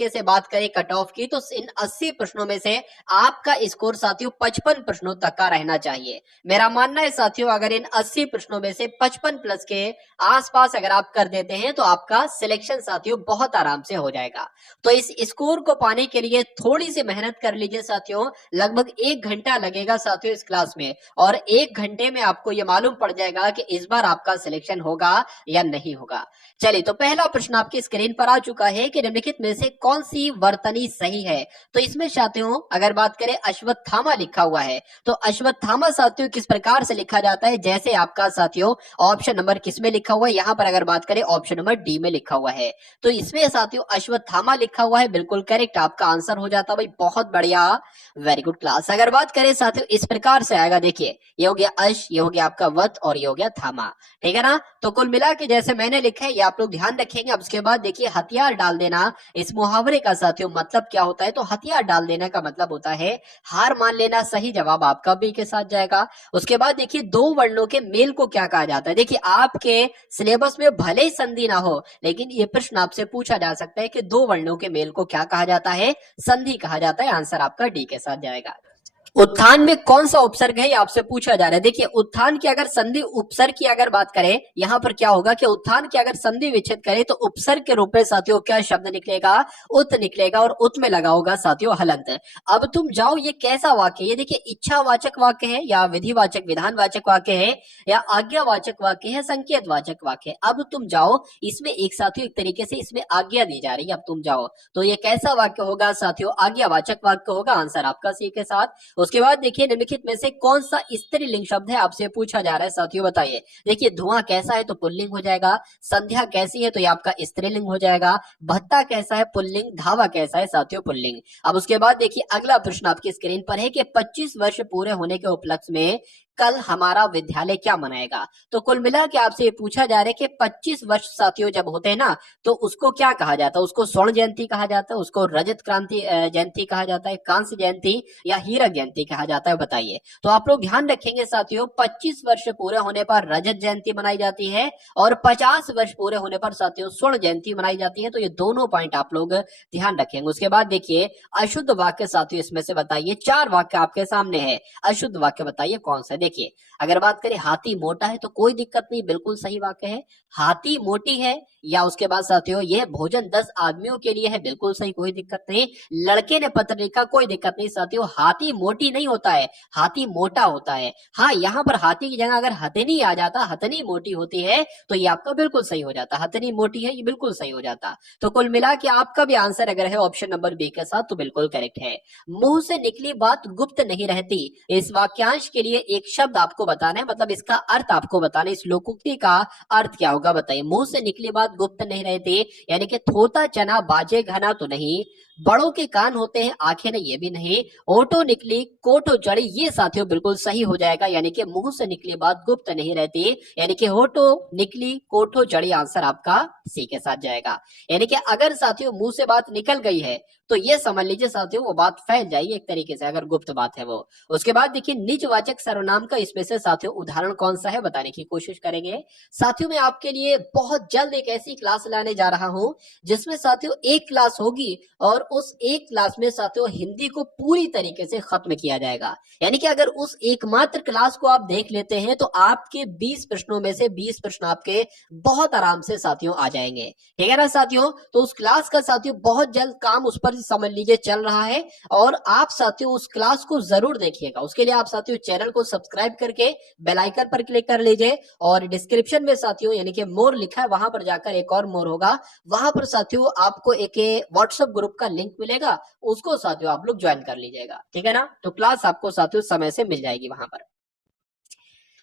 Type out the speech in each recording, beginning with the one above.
तरीके से बात करें कट ऑफ की, तो इन 80 प्रश्नों में से आपका स्कोर साथियों 55 प्रश्नों तक का रहना चाहिए। मेरा मानना है साथियों, अगर इन 80 प्रश्नों में से 55 प्लस के आसपास अगर आप कर देते हैं तो आपका सिलेक्शन साथियों बहुत आराम से हो जाएगा। तो इस स्कोर को पाने के लिए थोड़ी सी मेहनत कर लीजिए साथियों। लगभग 1 घंटा लगेगा साथियों इस क्लास में, और 1 घंटे में आपको यह मालूम पड़ जाएगा कि इस बार आपका सिलेक्शन होगा या नहीं होगा। चलिए, तो पहला प्रश्न आपकी स्क्रीन पर आ चुका है कि निम्नलिखित में से कौन सी वर्तनी सही है। तो इसमें साथियों अगर बात करें अश्वत्थामा लिखा हुआ है, तो अश्वत्थामा साथियों किस प्रकार से लिखा जाता है, जैसे आपका साथियों ऑप्शन नंबर किस में लिखा हुआ है, यहां पर अगर बात करें ऑप्शन नंबर डी में लिखा हुआ है। तो इसमें साथियों अश्वत्थामा लिखा हुआ है, बिल्कुल करेक्ट आपका आंसर हो जाता है भाई, बहुत बढ़िया, वेरी गुड क्लास। अगर बात करें साथियों इस प्रकार से आएगा, देखिए ये हो गया अश, ये हो गया आपका वत, और ये हो गया थामा, ठीक है ना। तो कुल मिला के जैसे मैंने लिखा है ये आप लोग ध्यान रखेंगे। अब उसके बाद देखिए हथियार डाल देना, इस मुहावरे का साथियों मतलब क्या होता है, तो हथियार डाल देने का मतलब होता है हार मान लेना। सही जवाब आपका बी के साथ जाएगा। उसके बाद देखिए दो वर्णों के मेल को क्या कहा जाता है। देखिए आपके सिलेबस में भले ही संधि ना हो, लेकिन ये प्रश्न आपसे पूछा जा सकता है कि दो वर्णों के मेल को क्या कहा जाता है, संधि कहा जाता है। आंसर आपका डी के साथ जाएगा। उत्थान में कौन सा उपसर्ग है, ये आपसे पूछा जा रहा है। देखिए उत्थान की अगर संधि उपसर्ग की अगर बात करें, यहां पर क्या होगा कि उत्थान की अगर संधि विच्छेद करें तो उपसर्ग के रूप में साथियों क्या शब्द निकलेगा, उत निकलेगा, और उत में लगा होगा साथियों हलंत। अब तुम जाओ, ये कैसा वाक्य, ये देखिए इच्छावाचक वाक्य है, या विधिवाचक विधानवाचक वाक्य है, या आज्ञावाचक वाक्य है, संकेतवाचक वाक्य है। अब तुम जाओ, इसमें एक साथियों एक तरीके से इसमें आज्ञा दी जा रही है। अब तुम जाओ, तो ये कैसा वाक्य होगा साथियों, आज्ञावाचक वाक्य होगा। आंसर आपका सी के साथ। उसके बाद देखिए निम्नलिखित में से कौन सा स्त्रीलिंग शब्द है, आपसे पूछा जा रहा है साथियों, बताइए। देखिए धुआं कैसा है तो पुल्लिंग हो जाएगा, संध्या कैसी है तो ये आपका स्त्रीलिंग हो जाएगा, भत्ता कैसा है पुल्लिंग, धावा कैसा है साथियों पुल्लिंग। अब उसके बाद देखिए अगला प्रश्न आपकी स्क्रीन पर है कि 25 वर्ष पूरे होने के उपलक्ष्य में कल हमारा विद्यालय क्या मनाएगा। तो कुल मिला के आपसे ये पूछा जा रहा है कि 25 वर्ष साथियों जब होते हैं ना, तो उसको क्या कहा जाता है, उसको स्वर्ण जयंती कहा जाता है, उसको रजत क्रांति जयंती कहा जाता है, कांस्य जयंती, या हीरक जयंती कहा जाता है, बताइए। तो आप लोग ध्यान रखेंगे साथियों, 25 वर्ष पूरे होने पर रजत जयंती मनाई जाती है, और 50 वर्ष पूरे होने पर साथियों स्वर्ण जयंती मनाई जाती है। तो ये दोनों पॉइंट आप लोग ध्यान रखेंगे। उसके बाद देखिए अशुद्ध वाक्य साथियों इसमें से बताइए, 4 वाक्य आपके सामने है, अशुद्ध वाक्य बताइए कौन सा। देखिए अगर बात करें हाथी मोटा है तो कोई दिक्कत नहीं, बिल्कुल सही वाक्य है। हाथी मोटी है, या उसके बाद साथियों ये भोजन 10 आदमियों के लिए है, बिल्कुल सही, कोई दिक्कत नहीं। लड़के ने पत्र लिखा, कोई दिक्कत नहीं साथियों। हाथी मोटी नहीं होता है, हाथी मोटा होता है। हाँ, यहाँ पर हाथी की जगह अगर हथनी आ जाता, हथनी मोटी होती है, तो ये आपका बिल्कुल सही हो जाता। हथनी मोटी है, ये बिल्कुल सही हो जाता। तो कुल मिला के आपका भी आंसर अगर है ऑप्शन नंबर बी के साथ, तो बिल्कुल करेक्ट है। मुंह से निकली बात गुप्त नहीं रहती, इस वाक्यांश के लिए एक शब्द आपको बताना है, मतलब इसका अर्थ आपको बताना है। इस लोकोक्ति का अर्थ क्या होगा, बताइए। मुंह से निकली बात गुप्त नहीं रहती, यानी कि थोता चना बाजे घना तो नहीं, बड़ों के कान होते हैं आंखें नहीं, ये भी नहीं, ओटो निकली कोटो चढ़ी, ये साथियों बिल्कुल सही हो जाएगा। यानी कि मुंह से निकली बात गुप्त नहीं रहती, यानी कि होटो निकली कोठो चढ़ी, आंसर आपका सी के साथ जाएगा। यानी कि अगर साथियों मुंह से बात निकल गई है तो ये समझ लीजिए साथियों वो बात फैल जाएगी एक तरीके से, अगर गुप्त बात है वो। उसके बाद देखिए निजवाचक सर्वनाम का इसमें से साथियों उदाहरण कौन सा है, बताने की कोशिश करेंगे। साथियों मैं आपके लिए बहुत जल्द एक ऐसी क्लास लाने जा रहा हूं जिसमें साथियों एक क्लास होगी, और उस एक क्लास में साथियों हिंदी को पूरी तरीके से खत्म किया जाएगा। यानी कि अगर उस एकमात्र क्लास को आप देख लेते हैं तो आपके 20 प्रश्नों में से 20 प्रश्न आपके बहुत आराम से साथियों आ जाएंगे, ठीक है ना साथियों। तो उस क्लास का साथियों बहुत जल्द काम उस पर समझ लीजिए चल रहा है, और आप साथियों उस क्लास को जरूर देखिएगा। उसके लिए आप साथियों चैनल को सब्सक्राइब करके बेल आइकन पर क्लिक कर लीजिए, और डिस्क्रिप्शन में साथियों यानी कि मोर लिखा है, वहां पर जाकर एक और मोर होगा, वहां पर साथियों आपको एक व्हाट्सएप ग्रुप का लिंक मिलेगा, उसको साथियों आप लोग ज्वाइन कर लीजिएगा, ठीक है ना। तो क्लास आपको साथियों समय से मिल जाएगी वहां पर।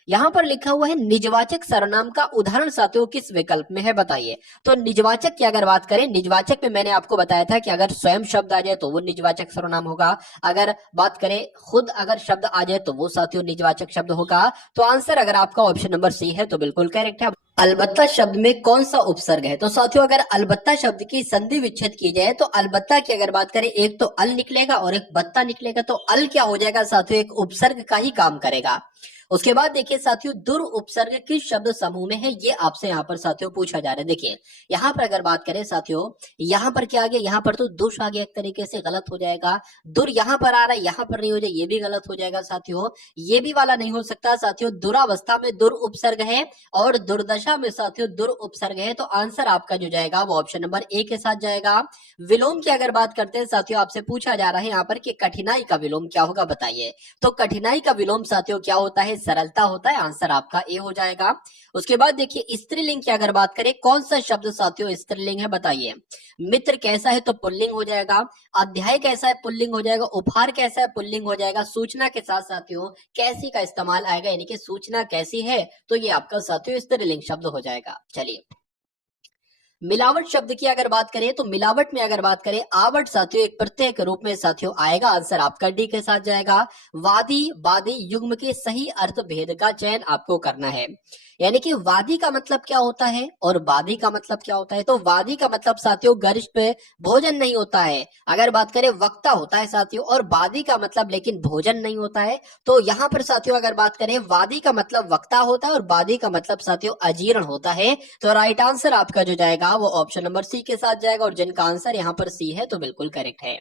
यहां पर लिखा हुआ है निजवाचक सर्वनाम का उदाहरण साथियों किस विकल्प में है, बताइए। तो निजवाचक की अगर बात करें, निजवाचक में मैंने आपको बताया था कि अगर स्वयं शब्द आ जाए तो वो निजवाचक सर्वनाम होगा, अगर बात करें खुद अगर शब्द आ जाए तो वो साथियों निजवाचक शब्द होगा। तो आंसर अगर आपका ऑप्शन नंबर सी है तो बिल्कुल करेक्ट है। अलबत्ता शब्द में कौन सा उपसर्ग है, तो साथियों अगर अलबत्ता शब्द की संधि विच्छेद की जाए तो अलबत्ता की अगर बात करें, एक तो अल निकलेगा और एक बत्ता निकलेगा, तो अल क्या हो जाएगा साथियों, एक उपसर्ग का ही काम करेगा। उसके बाद देखिए साथियों, दुर उपसर्ग किस शब्द समूह में है, ये आपसे यहाँ पर साथियों पूछा जा रहा है। देखिए यहाँ पर अगर बात करें साथियों, यहाँ पर क्या आ गया, यहाँ पर तो दुष आ गया, एक तरीके से गलत हो जाएगा। दुर यहाँ पर आ रहा है, यहाँ पर नहीं हो जाए, ये भी गलत हो जाएगा साथियों। ये भी वाला नहीं हो सकता साथियों। दुरावस्था में दुर उपसर्ग है और दुर्दशा में साथियों दुर उपसर्ग है, तो आंसर आपका जो जाएगा वो ऑप्शन नंबर ए के साथ जाएगा। विलोम की अगर बात करते हैं साथियों, आपसे पूछा जा रहा है यहाँ पर कि कठिनाई का विलोम क्या होगा, बताइए। तो कठिनाई का विलोम साथियों क्या होता है, सरलता होता है। आंसर आपका ए हो जाएगा। उसके बाद देखिए स्त्रीलिंग की अगर बात करें, कौन सा शब्द साथियों स्त्रीलिंग है, बताइए। मित्र कैसा है तो पुल्लिंग हो जाएगा, अध्याय कैसा है पुल्लिंग हो जाएगा, उपहार कैसा है पुल्लिंग हो जाएगा, सूचना के साथ साथियों कैसी का इस्तेमाल आएगा, यानी कि सूचना कैसी है, तो ये आपका साथियों स्त्रीलिंग शब्द हो जाएगा। चलिए मिलावट शब्द की अगर बात करें, तो मिलावट में अगर बात करें, आवट साथियों एक प्रत्यय के रूप में साथियों आएगा। आंसर आपका डी के साथ जाएगा। वादी वादी युग्म के सही अर्थ भेद का चयन आपको करना है। यानी कि वादी का मतलब क्या होता है और वादी का मतलब क्या होता है, तो वादी का मतलब साथियों गरिष्ठ पे भोजन नहीं होता है। अगर बात करें वक्ता होता है साथियों, और वादी का मतलब लेकिन भोजन नहीं होता है। तो यहाँ पर साथियों अगर बात करें, वादी का मतलब वक्ता होता है और वादी का मतलब साथियों अजीर्ण होता है। तो राइट आंसर आपका जो जाएगा वो ऑप्शन नंबर सी के साथ जाएगा, और जिनका आंसर यहाँ पर सी है तो बिल्कुल करेक्ट है।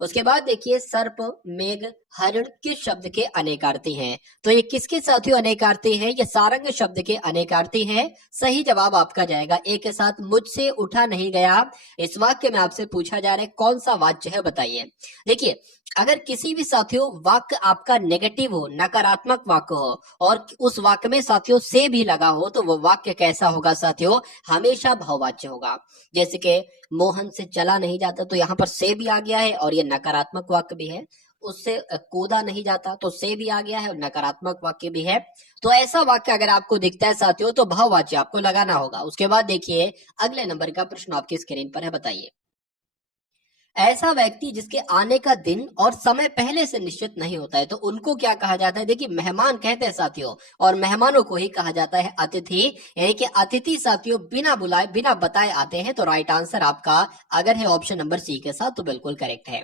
उसके बाद देखिए सर्प मेघ हरण किस शब्द के अनेकार्थी हैं, तो ये किसके साथियों अनेकार्थी हैं, ये सारंग शब्द के अनेकार्थी हैं। सही जवाब आपका जाएगा ए के साथ। मुझसे उठा नहीं गया, इस वाक्य में आपसे पूछा जा रहा है कौन सा वाच्य है, बताइए। देखिए अगर किसी भी साथियों वाक्य आपका नेगेटिव हो, नकारात्मक वाक्य हो, और उस वाक्य में साथियों से भी लगा हो, तो वो वाक्य कैसा होगा साथियों, हमेशा भाववाच्य होगा। जैसे कि मोहन से चला नहीं जाता, तो यहाँ पर से भी आ गया है और ये नकारात्मक वाक्य भी है। उससे कूदा नहीं जाता, तो से भी आ गया है और नकारात्मक वाक्य भी है। तो ऐसा वाक्य अगर आपको दिखता है साथियों, तो भाववाच्य आपको लगाना होगा। उसके बाद देखिए अगले नंबर का प्रश्न आपकी स्क्रीन पर है, बताइए। ऐसा व्यक्ति जिसके आने का दिन और समय पहले से निश्चित नहीं होता है, तो उनको क्या कहा जाता है, देखिए मेहमान कहते हैं साथियों, और मेहमानों को ही कहा जाता है अतिथि। यानी कि अतिथि साथियों बिना बुलाए बिना बताए आते हैं। तो राइट आंसर आपका अगर है ऑप्शन नंबर सी के साथ, तो बिल्कुल करेक्ट है।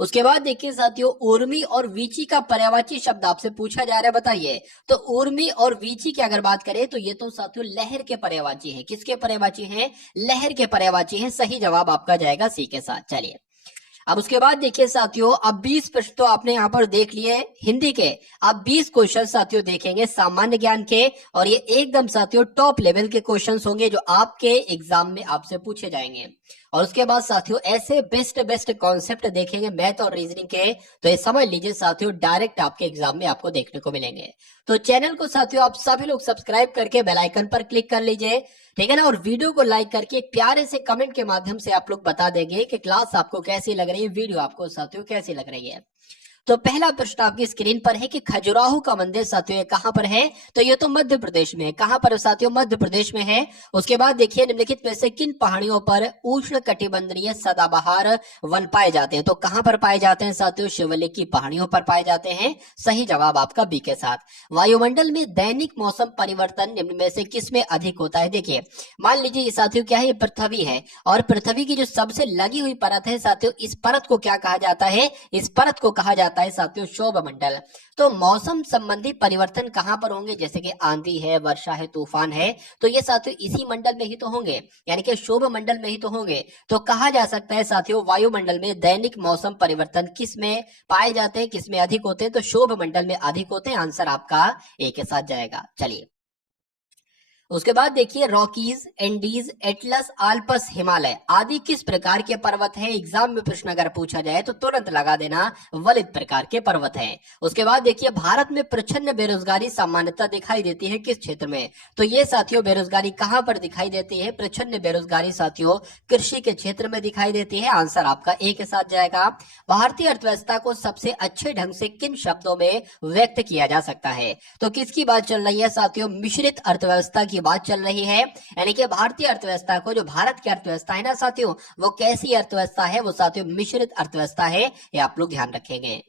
उसके बाद देखिए साथियों उर्मी और वीची का पर्यायवाची शब्द आपसे पूछा जा रहा है, बताइए। तो उर्मी और वीची की अगर बात करें, तो ये तो साथियों लहर के पर्यायवाची है। किसके पर्यायवाची है, लहर के पर्यायवाची है। सही जवाब आपका जाएगा सी के साथ। चलिए अब उसके बाद देखिए साथियों, अब 20 प्रश्न तो आपने यहाँ पर देख लिए हिंदी के। अब 20 क्वेश्चन साथियों देखेंगे सामान्य ज्ञान के, और ये एकदम साथियों टॉप लेवल के क्वेश्चंस होंगे जो आपके एग्जाम में आपसे पूछे जाएंगे। और उसके बाद साथियों ऐसे बेस्ट कॉन्सेप्ट देखेंगे मैथ और रीजनिंग के, तो ये समझ लीजिए साथियों डायरेक्ट आपके एग्जाम में आपको देखने को मिलेंगे। तो चैनल को साथियों आप सभी लोग सब्सक्राइब करके बेल आइकन पर क्लिक कर लीजिए, ठीक है ना। और वीडियो को लाइक करके एक प्यारे से कमेंट के माध्यम से आप लोग बता देंगे कि क्लास आपको कैसी लग रही है, वीडियो आपको साथियों कैसी लग रही है। तो पहला प्रश्न आपकी स्क्रीन पर है कि खजुराहो का मंदिर साथियों कहां पर है, तो ये तो मध्य प्रदेश में है। कहां पर साथियों, मध्य प्रदेश में है। उसके बाद देखिए निम्नलिखित में से किन पहाड़ियों पर उष्ण कटिबंधीय सदाबहार वन पाए जाते हैं, तो कहां पर पाए जाते हैं साथियों, शिवलिक की पहाड़ियों पर पाए जाते हैं। सही जवाब आपका बी के साथ। वायुमंडल में दैनिक मौसम परिवर्तन निम्न में से किसमें अधिक होता है, देखिए मान लीजिए ये साथियों क्या है, ये पृथ्वी है, और पृथ्वी की जो सबसे लगी हुई परत है साथियों, इस परत को क्या कहा जाता है, इस परत को कहा जाता है साथियों शोभ मंडल। तो मौसम संबंधी परिवर्तन कहां पर होंगे, जैसे कि आंधी है, वर्षा है, तूफान है, तो ये साथियों इसी मंडल में ही तो होंगे, यानी कि शोभ मंडल में ही तो होंगे। तो कहा जा सकता है साथियों वायुमंडल में दैनिक मौसम परिवर्तन किस में पाए जाते हैं, किस में अधिक होते हैं, तो शोभ मंडल में अधिक होते हैं। आंसर आपका ए के साथ जाएगा। चलिए उसके बाद देखिए Rockies, Andes, Atlas, Alps, Himalaya आदि किस प्रकार के पर्वत हैं। एग्जाम में प्रश्न अगर पूछा जाए तो तुरंत लगा देना वलित प्रकार के पर्वत हैं। उसके बाद देखिए भारत में प्रचंड बेरोजगारी सामान्यतः दिखाई देती है किस क्षेत्र में, तो ये साथियों बेरोजगारी कहां पर दिखाई देती है, प्रचंड बेरोजगारी साथियों कृषि के क्षेत्र में दिखाई देती है। आंसर आपका ए के साथ जाएगा। भारतीय अर्थव्यवस्था को सबसे अच्छे ढंग से किन शब्दों में व्यक्त किया जा सकता है, तो किसकी बात चल रही है साथियों, मिश्रित अर्थव्यवस्था की बात चल रही है। यानी कि भारतीय अर्थव्यवस्था को, जो भारत की अर्थव्यवस्था है ना साथियों, वो कैसी अर्थव्यवस्था है, वो साथियों मिश्रित अर्थव्यवस्था है, ये आप लोग ध्यान रखेंगे।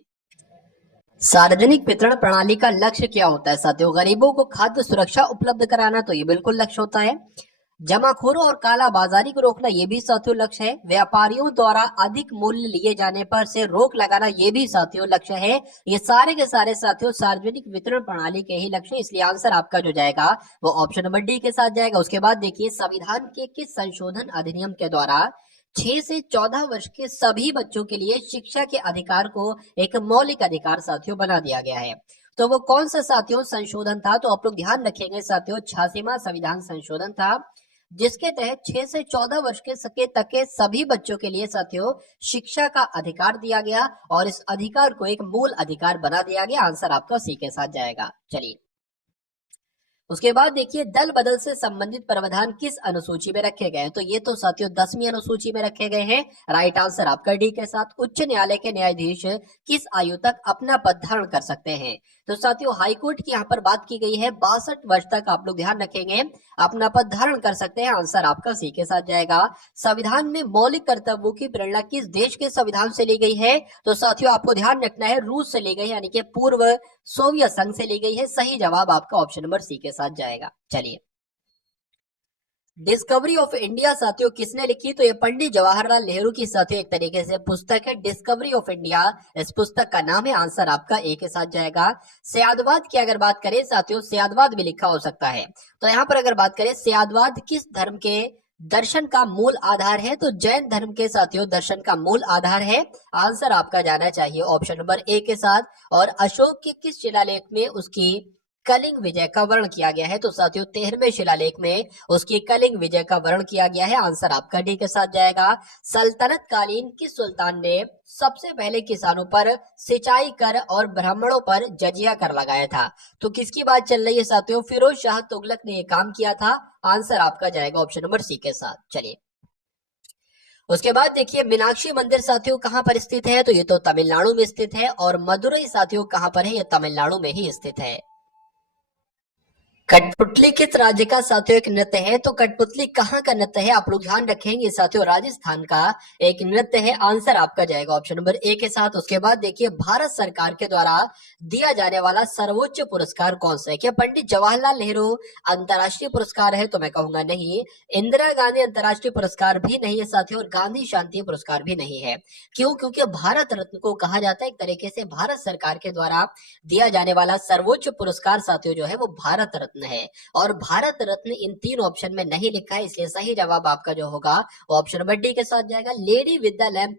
सार्वजनिक वितरण प्रणाली का लक्ष्य क्या होता है साथियों, गरीबों को खाद्य सुरक्षा उपलब्ध कराना, तो ये बिल्कुल लक्ष्य होता है। जमाखोरों और काला बाजारी को रोकना ये भी साथियों लक्ष्य है। व्यापारियों द्वारा अधिक मूल्य लिए जाने पर से रोक लगाना ये भी साथियों लक्ष्य है। ये सारे के सारे साथियों सार्वजनिक वितरण प्रणाली के ही लक्ष्य है, इसलिए आंसर आपका जो जाएगा वो ऑप्शन नंबर डी के साथ जाएगा। उसके बाद देखिए, संविधान के किस संशोधन अधिनियम के द्वारा 6 से 14 वर्ष के सभी बच्चों के लिए शिक्षा के अधिकार को एक मौलिक अधिकार साथियों बना दिया गया है। तो वो कौन सा साथियों संशोधन था? तो आप लोग ध्यान रखेंगे साथियों, 86वां संविधान संशोधन था, जिसके तहत 6 से 14 वर्ष के तक के सभी बच्चों के लिए साथियों शिक्षा का अधिकार दिया गया और इस अधिकार को एक मूल अधिकार बना दिया गया। आंसर आपका सी के साथ जाएगा। चलिए, उसके बाद देखिए, दल बदल से संबंधित प्रावधान किस अनुसूची में रखे गए हैं? तो ये तो साथियों 10वीं अनुसूची में रखे गए हैं। राइट आंसर आपका डी के साथ। उच्च न्यायालय के न्यायाधीश किस आयु तक अपना पद धारण कर सकते हैं? तो साथियों हाईकोर्ट की यहाँ पर बात की गई है, 62 वर्ष तक आप लोग ध्यान रखेंगे अपना पद धारण कर सकते हैं। आंसर आपका सी के साथ जाएगा। संविधान में मौलिक कर्तव्यों की प्रेरणा किस देश के संविधान से ली गई है? तो साथियों आपको ध्यान रखना है, रूस से ली गई, यानी कि पूर्व सोवियत संघ से ली गई है। सही जवाब आपका ऑप्शन नंबर सी के साथ जाएगा। चलिए, डिस्कवरी ऑफ इंडिया साथियों किसने लिखी? तो ये पंडित जवाहरलाल नेहरू की साथियों एक तरीके से पुस्तक है, डिस्कवरी ऑफ इंडिया इस पुस्तक का नाम है। आंसर आपका ए के साथ जाएगा। सयादवाद की अगर बात करें साथियों, सयादवाद भी लिखा हो सकता है। तो यहाँ पर अगर बात करें सयादवाद किस धर्म के दर्शन का मूल आधार है? तो जैन धर्म के साथियों दर्शन का मूल आधार है। आंसर आपका जाना चाहिए ऑप्शन नंबर ए के साथ। और अशोक के किस शिलालेख में उसकी कलिंग विजय का वर्ण किया गया है? तो साथियों 13वें शिलालेख में उसकी कलिंग विजय का वर्ण किया गया है। आंसर आपका डी के साथ जाएगा। सल्तनत कालीन किस सुल्तान ने सबसे पहले किसानों पर सिंचाई कर और ब्राह्मणों पर जजिया कर लगाया था? तो किसकी बात चल रही है साथियों? फिरोज शाह तुगलक ने यह काम किया था। आंसर आपका जाएगा ऑप्शन नंबर सी के साथ। चलिए, उसके बाद देखिए, मीनाक्षी मंदिर साथियों कहां पर स्थित है? तो ये तो तमिलनाडु में स्थित है। और मदुरई साथियों कहां पर है? ये तमिलनाडु में ही स्थित है। कठपुतली किस राज्य का साथियों एक नृत्य है? तो कठपुतली कहाँ का नृत्य है? आप लोग ध्यान रखेंगे साथियों, राजस्थान का एक नृत्य है। आंसर आपका जाएगा ऑप्शन नंबर ए के साथ। उसके बाद देखिए, भारत सरकार के द्वारा दिया जाने वाला सर्वोच्च पुरस्कार कौन सा है? क्या पंडित जवाहरलाल नेहरू अंतर्राष्ट्रीय पुरस्कार है? तो मैं कहूंगा नहीं। इंदिरा गांधी अंतर्राष्ट्रीय पुरस्कार भी नहीं है साथियों, और गांधी शांति पुरस्कार भी नहीं है। क्यों? क्योंकि भारत रत्न को कहा जाता है एक तरीके से भारत सरकार के द्वारा दिया जाने वाला सर्वोच्च पुरस्कार साथियों जो है वो भारत रत्न है। और भारत रत्न इन 3 ऑप्शन में नहीं लिखा है, इसलिए सही जवाब आपका जो होगा वो ऑप्शन नंबर डी के साथ जाएगा। लेडी विद द लैम्प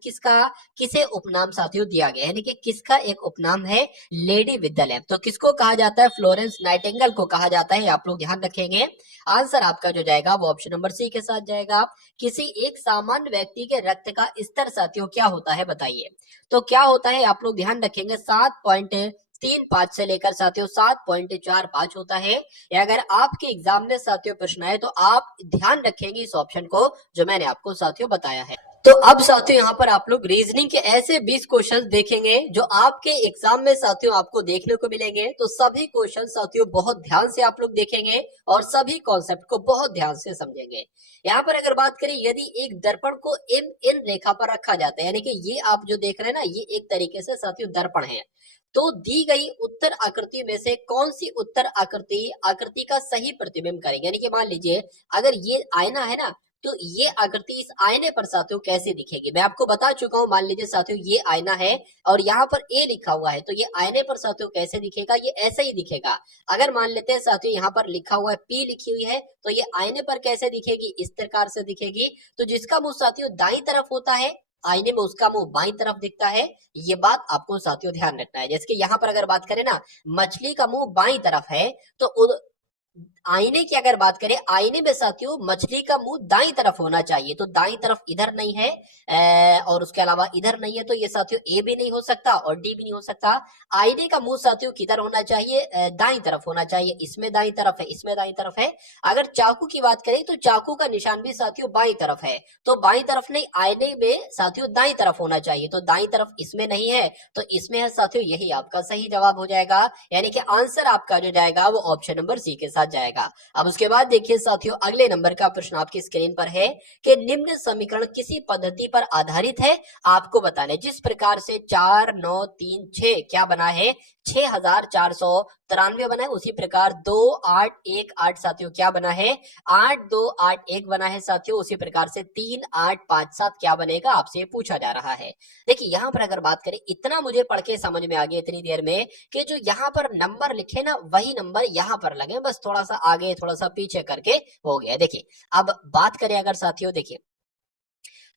किसे उपनाम साथियों दिया गया है? यानी कि किसका एक उपनाम है लेडी विद द लैम्प? तो किसको कहा जाता है? फ्लोरेंस नाइटिंगेल को कहा जाता है। आप लोग ध्यान रखेंगे। आंसर आपका जो जाएगा वो ऑप्शन नंबर सी के साथ जाएगा। किसी एक सामान्य व्यक्ति के रक्त का स्तर साथियों क्या होता है बताइए? तो क्या होता है? आप लोग ध्यान रखेंगे, 7.35 से लेकर साथियों 7.45 होता है। या अगर आपके एग्जाम में साथियों प्रश्न आए तो आप ध्यान रखेंगे इस ऑप्शन को जो मैंने आपको साथियों बताया है। तो अब साथियों यहाँ पर आप लोग रीजनिंग के ऐसे 20 क्वेश्चंस देखेंगे जो आपके एग्जाम में साथियों आपको देखने को मिलेंगे। तो सभी क्वेश्चन साथियों बहुत ध्यान से आप लोग देखेंगे और सभी कॉन्सेप्ट को बहुत ध्यान से समझेंगे। यहाँ पर अगर बात करें, यदि एक दर्पण को इन रेखा पर रखा जाता है, यानी कि ये आप जो देख रहे हैं ना, ये एक तरीके से साथियों दर्पण है। तो दी गई उत्तर आकृति में से कौन सी उत्तर आकृति का सही प्रतिबिंब करेंगे? यानी कि मान लीजिए अगर ये आईना है ना, तो ये आकृति इस आईने पर साथियों कैसे दिखेगी? मैं आपको बता चुका हूं। मान लीजिए साथियों ये आईना है और यहाँ पर ए लिखा हुआ है, तो ये आईने पर साथियों कैसे दिखेगा? ये ऐसे ही दिखेगा। अगर मान लेते हैं साथियों यहाँ पर लिखा हुआ है पी लिखी हुई है, तो ये आईने पर कैसे दिखेगी? इस प्रकार से दिखेगी। तो जिसका मुंह साथियों दाईं तरफ होता है आईने में, उसका मुंह बाईं तरफ दिखता है। ये बात आपको साथियों ध्यान रखना है। जैसे कि यहाँ पर अगर बात करें ना, मछली का मुंह बाईं तरफ है, तो आईने की अगर बात करें, आईने में साथियों मछली का मुंह दाईं तरफ होना चाहिए। तो दाईं तरफ इधर नहीं है और उसके अलावा इधर नहीं है, तो ये साथियों ए भी नहीं हो सकता और डी भी नहीं हो सकता। आईने का मुंह साथियों किधर होना चाहिए? दाईं तरफ होना चाहिए। इसमें दाईं तरफ है, इसमें दाईं तरफ है। अगर चाकू की बात करें तो चाकू का निशान भी साथियों बाईं तरफ है, तो बाईं तरफ नहीं, आईने में साथियों दाईं तरफ होना चाहिए। तो दाईं तरफ इसमें नहीं है, तो इसमें है साथियों। यही आपका सही जवाब हो जाएगा, यानी कि आंसर आपका जो जाएगा वो ऑप्शन नंबर सी के साथ जाएगा। अब उसके बाद देखिए साथियों, अगले नंबर का प्रश्न आपकी स्क्रीन पर है कि निम्न समीकरण किसी पद्धति पर आधारित है? आपको बताना है। जिस प्रकार से 4 9 3 6 क्या बना है? 6493 बना है। उसी प्रकार 2818 साथियों क्या बना है, 8281 बना है साथियों। उसी प्रकार से 3857 क्या बनेगा, आपसे पूछा जा रहा है। देखिए यहाँ पर अगर बात करें, इतना मुझे पढ़ के समझ में आ गया इतनी देर में कि जो यहाँ पर नंबर लिखे ना वही नंबर यहाँ पर लगे, बस थोड़ा सा आगे थोड़ा सा पीछे करके हो गया। देखिए अब बात करें अगर साथियों, देखिए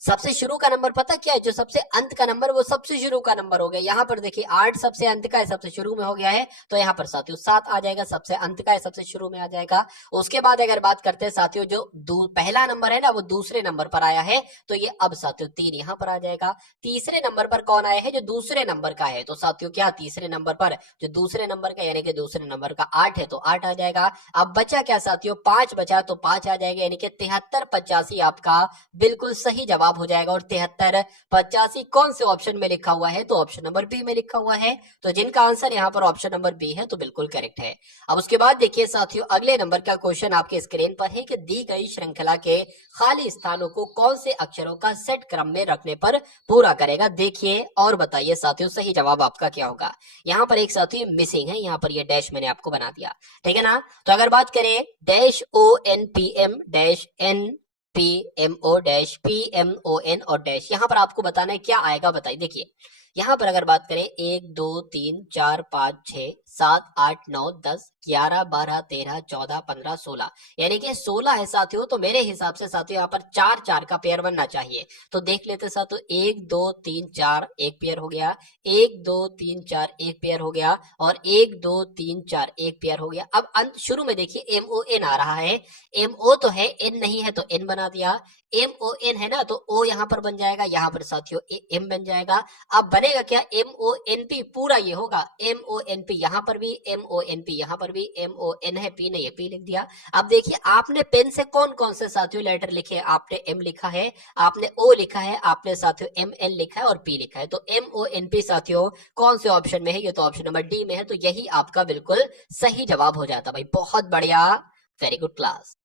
सबसे शुरू का नंबर पता क्या है, जो सबसे अंत का नंबर वो सबसे शुरू का नंबर हो गया। यहाँ पर देखिए 8 सबसे अंत का है, सबसे शुरू में हो गया है, तो यहाँ पर साथियों 7 आ जाएगा, सबसे अंत का है, सबसे शुरू में आ जाएगा। उसके बाद अगर बात करते हैं साथियों, जो पहला नंबर है ना वो दूसरे नंबर पर आया है, तो ये अब साथियों 3 यहाँ पर आ जाएगा। तीसरे नंबर पर कौन आया है, जो दूसरे नंबर का है, तो साथियों क्या तीसरे नंबर पर जो दूसरे नंबर का यानी कि दूसरे नंबर का 8 है, तो 8 आ जाएगा। अब बचा क्या साथियों, 5 बचा, तो 5 आ जाएगा, यानी कि 7385 आपका बिल्कुल सही जवाब हो जाएगा। और 7385 कौन से ऑप्शन में लिखा हुआ है, तो ऑप्शन नंबर बी में लिखा हुआ है। तो जिनका आंसर यहाँ पर ऑप्शन नंबर बी है तो बिल्कुल करेक्ट है। अब उसके बाद देखिए साथियों, अगले नंबर का क्वेश्चन आपके स्क्रीन पर है कि दी गई श्रृंखला के खाली स्थानों को कौन से अक्षरों का सेट क्रम में रखने पर पूरा करेगा। देखिए और बताइए साथियों सही जवाब आपका क्या होगा। यहाँ पर एक साथियों मिसिंग है, यहाँ पर ये डैश मैंने आपको बना दिया, ठीक है ना। तो अगर बात करें dash ONPM dash N PMO dash PMON और डैश, यहाँ पर आपको बताना है क्या आएगा, बताइए। देखिए यहाँ पर अगर बात करें 1 2 3 4 5 6 7 8 9 10 11 12 13 14 15 16, यानी कि 16 है साथियों। तो मेरे हिसाब से साथियों यहाँ पर 4 4 का पेयर बनना चाहिए। तो देख लेते साथियों, 1 2 3 4 एक पेयर हो गया, 1 2 3 4 एक पेयर हो गया, और 1 2 3 4 एक पेयर हो गया। अब अंत शुरू में देखिए MON आ रहा है, MO तो है, N नहीं है तो N बना दिया, MON है ना तो O यहाँ पर बन जाएगा, यहाँ पर साथियों M बन जाएगा। अब बनेगा क्या, MONP पूरा ये होगा, MONP यहाँ पर भी, MONP यहाँ पर भी, MON है, P नहीं है, P लिख दिया। अब देखिए आपने पेन से कौन कौन से साथियों लेटर लिखे, आपने M लिखा है, आपने O लिखा है, आपने साथियों MN लिखा है और P लिखा है। तो MONP साथियों कौन से ऑप्शन में है, ये तो ऑप्शन नंबर डी में है। तो यही आपका बिल्कुल सही जवाब हो जाता भाई, बहुत बढ़िया, वेरी गुड क्लास।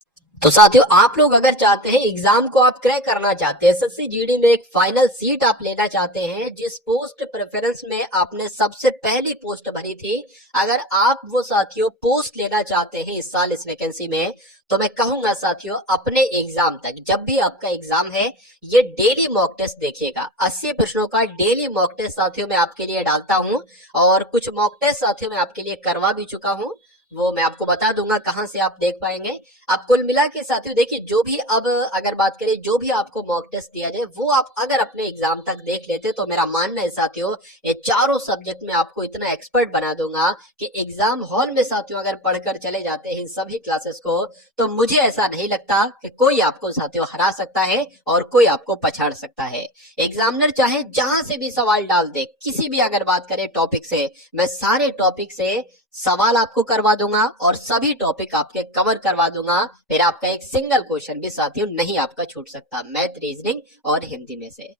तो साथियों आप लोग अगर चाहते हैं एग्जाम को आप क्रैक करना चाहते हैं, एसएससी जीडी में एक फाइनल सीट आप लेना चाहते हैं, जिस पोस्ट प्रेफरेंस में आपने सबसे पहली पोस्ट भरी थी, अगर आप वो साथियों पोस्ट लेना चाहते हैं इस साल इस वैकेंसी में, तो मैं कहूंगा साथियों अपने एग्जाम तक, जब भी आपका एग्जाम है, ये डेली मॉक टेस्ट देखिएगा। 80 प्रश्नों का डेली मॉक टेस्ट साथियों मैं आपके लिए डालता हूं, और कुछ मॉक टेस्ट साथियों मैं आपके लिए करवा भी चुका हूं, वो मैं आपको बता दूंगा कहां से आप देख पाएंगे। अब कुल मिला के साथियों देखिए, जो भी अब अगर बात करें, जो भी आपको मॉक टेस्ट दिया जाए वो आप अगर अपने एग्जाम तक देख लेते, तो मेरा मानना है साथियों ये चारों सब्जेक्ट में आपको इतना एक्सपर्ट बना दूंगा कि एग्जाम हॉल में साथियों अगर पढ़कर चले जाते हैं इन सभी क्लासेस को, तो मुझे ऐसा नहीं लगता कि कोई आपको साथियों हरा सकता है और कोई आपको पछाड़ सकता है। एग्जामिनर चाहे जहां से भी सवाल डाल दे, किसी भी अगर बात करें टॉपिक से, मैं सारे टॉपिक से सवाल आपको करवा दूंगा और सभी टॉपिक आपके कवर करवा दूंगा। फिर आपका एक सिंगल क्वेश्चन भी साथियों नहीं आपका छूट सकता, मैथ, रीजनिंग और हिंदी में से।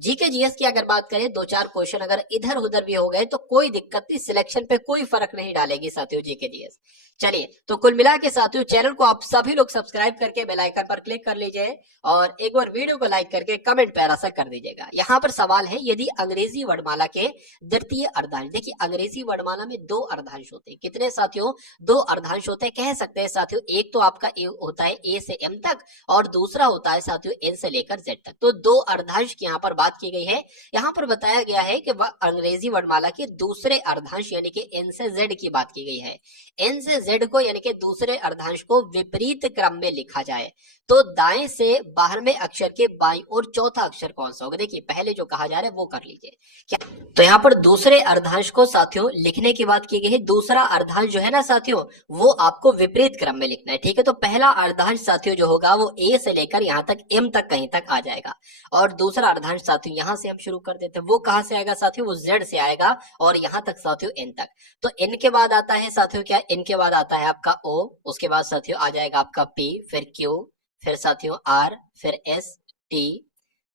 जीके जीएस की अगर बात करें, 2-4 क्वेश्चन अगर इधर उधर भी हो गए तो कोई दिक्कत नहीं, सिलेक्शन पे कोई फर्क नहीं डालेगी साथियों जीके जीएस। चलिए तो कुल मिला के साथियों चैनल को आप सभी लोग सब्सक्राइब करके बेल आइकन पर क्लिक कर लीजिए, और एक बार वीडियो को लाइक करके कमेंट प्यारा सा कर दीजिएगा। यहाँ पर सवाल है, यदि अंग्रेजी वर्णमाला के द्वितीय अर्धांश, देखिए अंग्रेजी वर्णमाला में 2 अर्धांश होते हैं, कितने साथियों, 2 अर्धांश होते हैं। कह सकते हैं साथियों एक तो आपका होता है ए से एम तक, और दूसरा होता है साथियों एन से लेकर जेड तक। तो 2 अर्धांश की यहाँ पर बात की गई है। यहाँ पर बताया गया है कि वह अंग्रेजी वर्णमाला के दूसरे अर्धांश यानी कि एन से जेड की बात की गई है। एन से जेड को यानी कि दूसरे अर्धांश को विपरीत क्रम में लिखा जाए, तो दाएं से बाहरवें अक्षर के बाईं और चौथा अक्षर कौन सा होगा। देखिए पहले जो कहा जा रहा है वो कर लीजिए क्या, तो यहाँ पर दूसरे अर्धांश को साथियों लिखने की बात की गई है। दूसरा अर्धांश जो है ना साथियों, वो आपको विपरीत क्रम में लिखना है, ठीक है। तो पहला अर्धांश साथियों जो होगा वो ए से लेकर यहाँ तक एम तक कहीं तक आ जाएगा, और दूसरा अर्धांश साथियों यहाँ से हम शुरू कर देते हैं, वो कहाँ से आएगा साथियों, वो जेड से आएगा, और यहाँ तक साथियों एन तक। तो एन के बाद आता है साथियों क्या, एन के बाद आता है आपका ओ, उसके बाद साथियों आ जाएगा आपका पी, फिर क्यू, फिर साथियों आर, फिर एस, टी,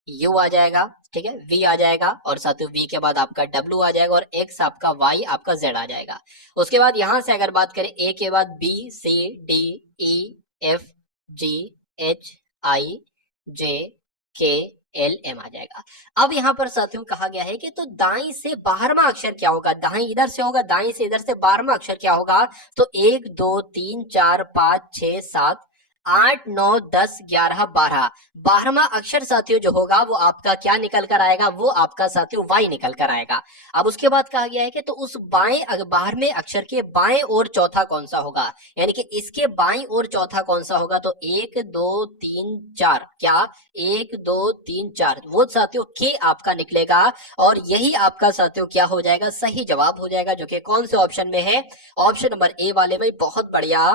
यू आ जाएगा, ठीक है, वी आ जाएगा, और साथियों वी के बाद आपका डब्ल्यू आ जाएगा, और एक्स आपका वाई आपका जेड आ जाएगा। उसके बाद यहां से अगर बात करें ए के बाद बी, सी, डी, ई, एफ, जी, एच, आई, जे, के, एल एम आ जाएगा। अब यहाँ पर साथियों कहा गया है कि तो दाई से 12वां अक्षर क्या होगा, दाई इधर से होगा, दाई से इधर से 12वां अक्षर क्या होगा, तो 1 2 3 4 5 6 7 8 9 10 11 12, 12वां अक्षर साथियों जो होगा वो आपका क्या निकल कर आएगा, वो आपका साथियों वाई निकल कर आएगा। अब उसके बाद कहा गया है कि तो उस बाएं 12वें अक्षर के बाएं और चौथा कौन सा होगा, यानी कि इसके बाएं और चौथा कौन सा होगा, तो 1 2 3 4, क्या 1 2 3 4, वो साथियों के आपका निकलेगा और यही आपका साथियों क्या हो जाएगा, सही जवाब हो जाएगा, जो कि कौन से ऑप्शन में है, ऑप्शन नंबर ए वाले में। बहुत बढ़िया,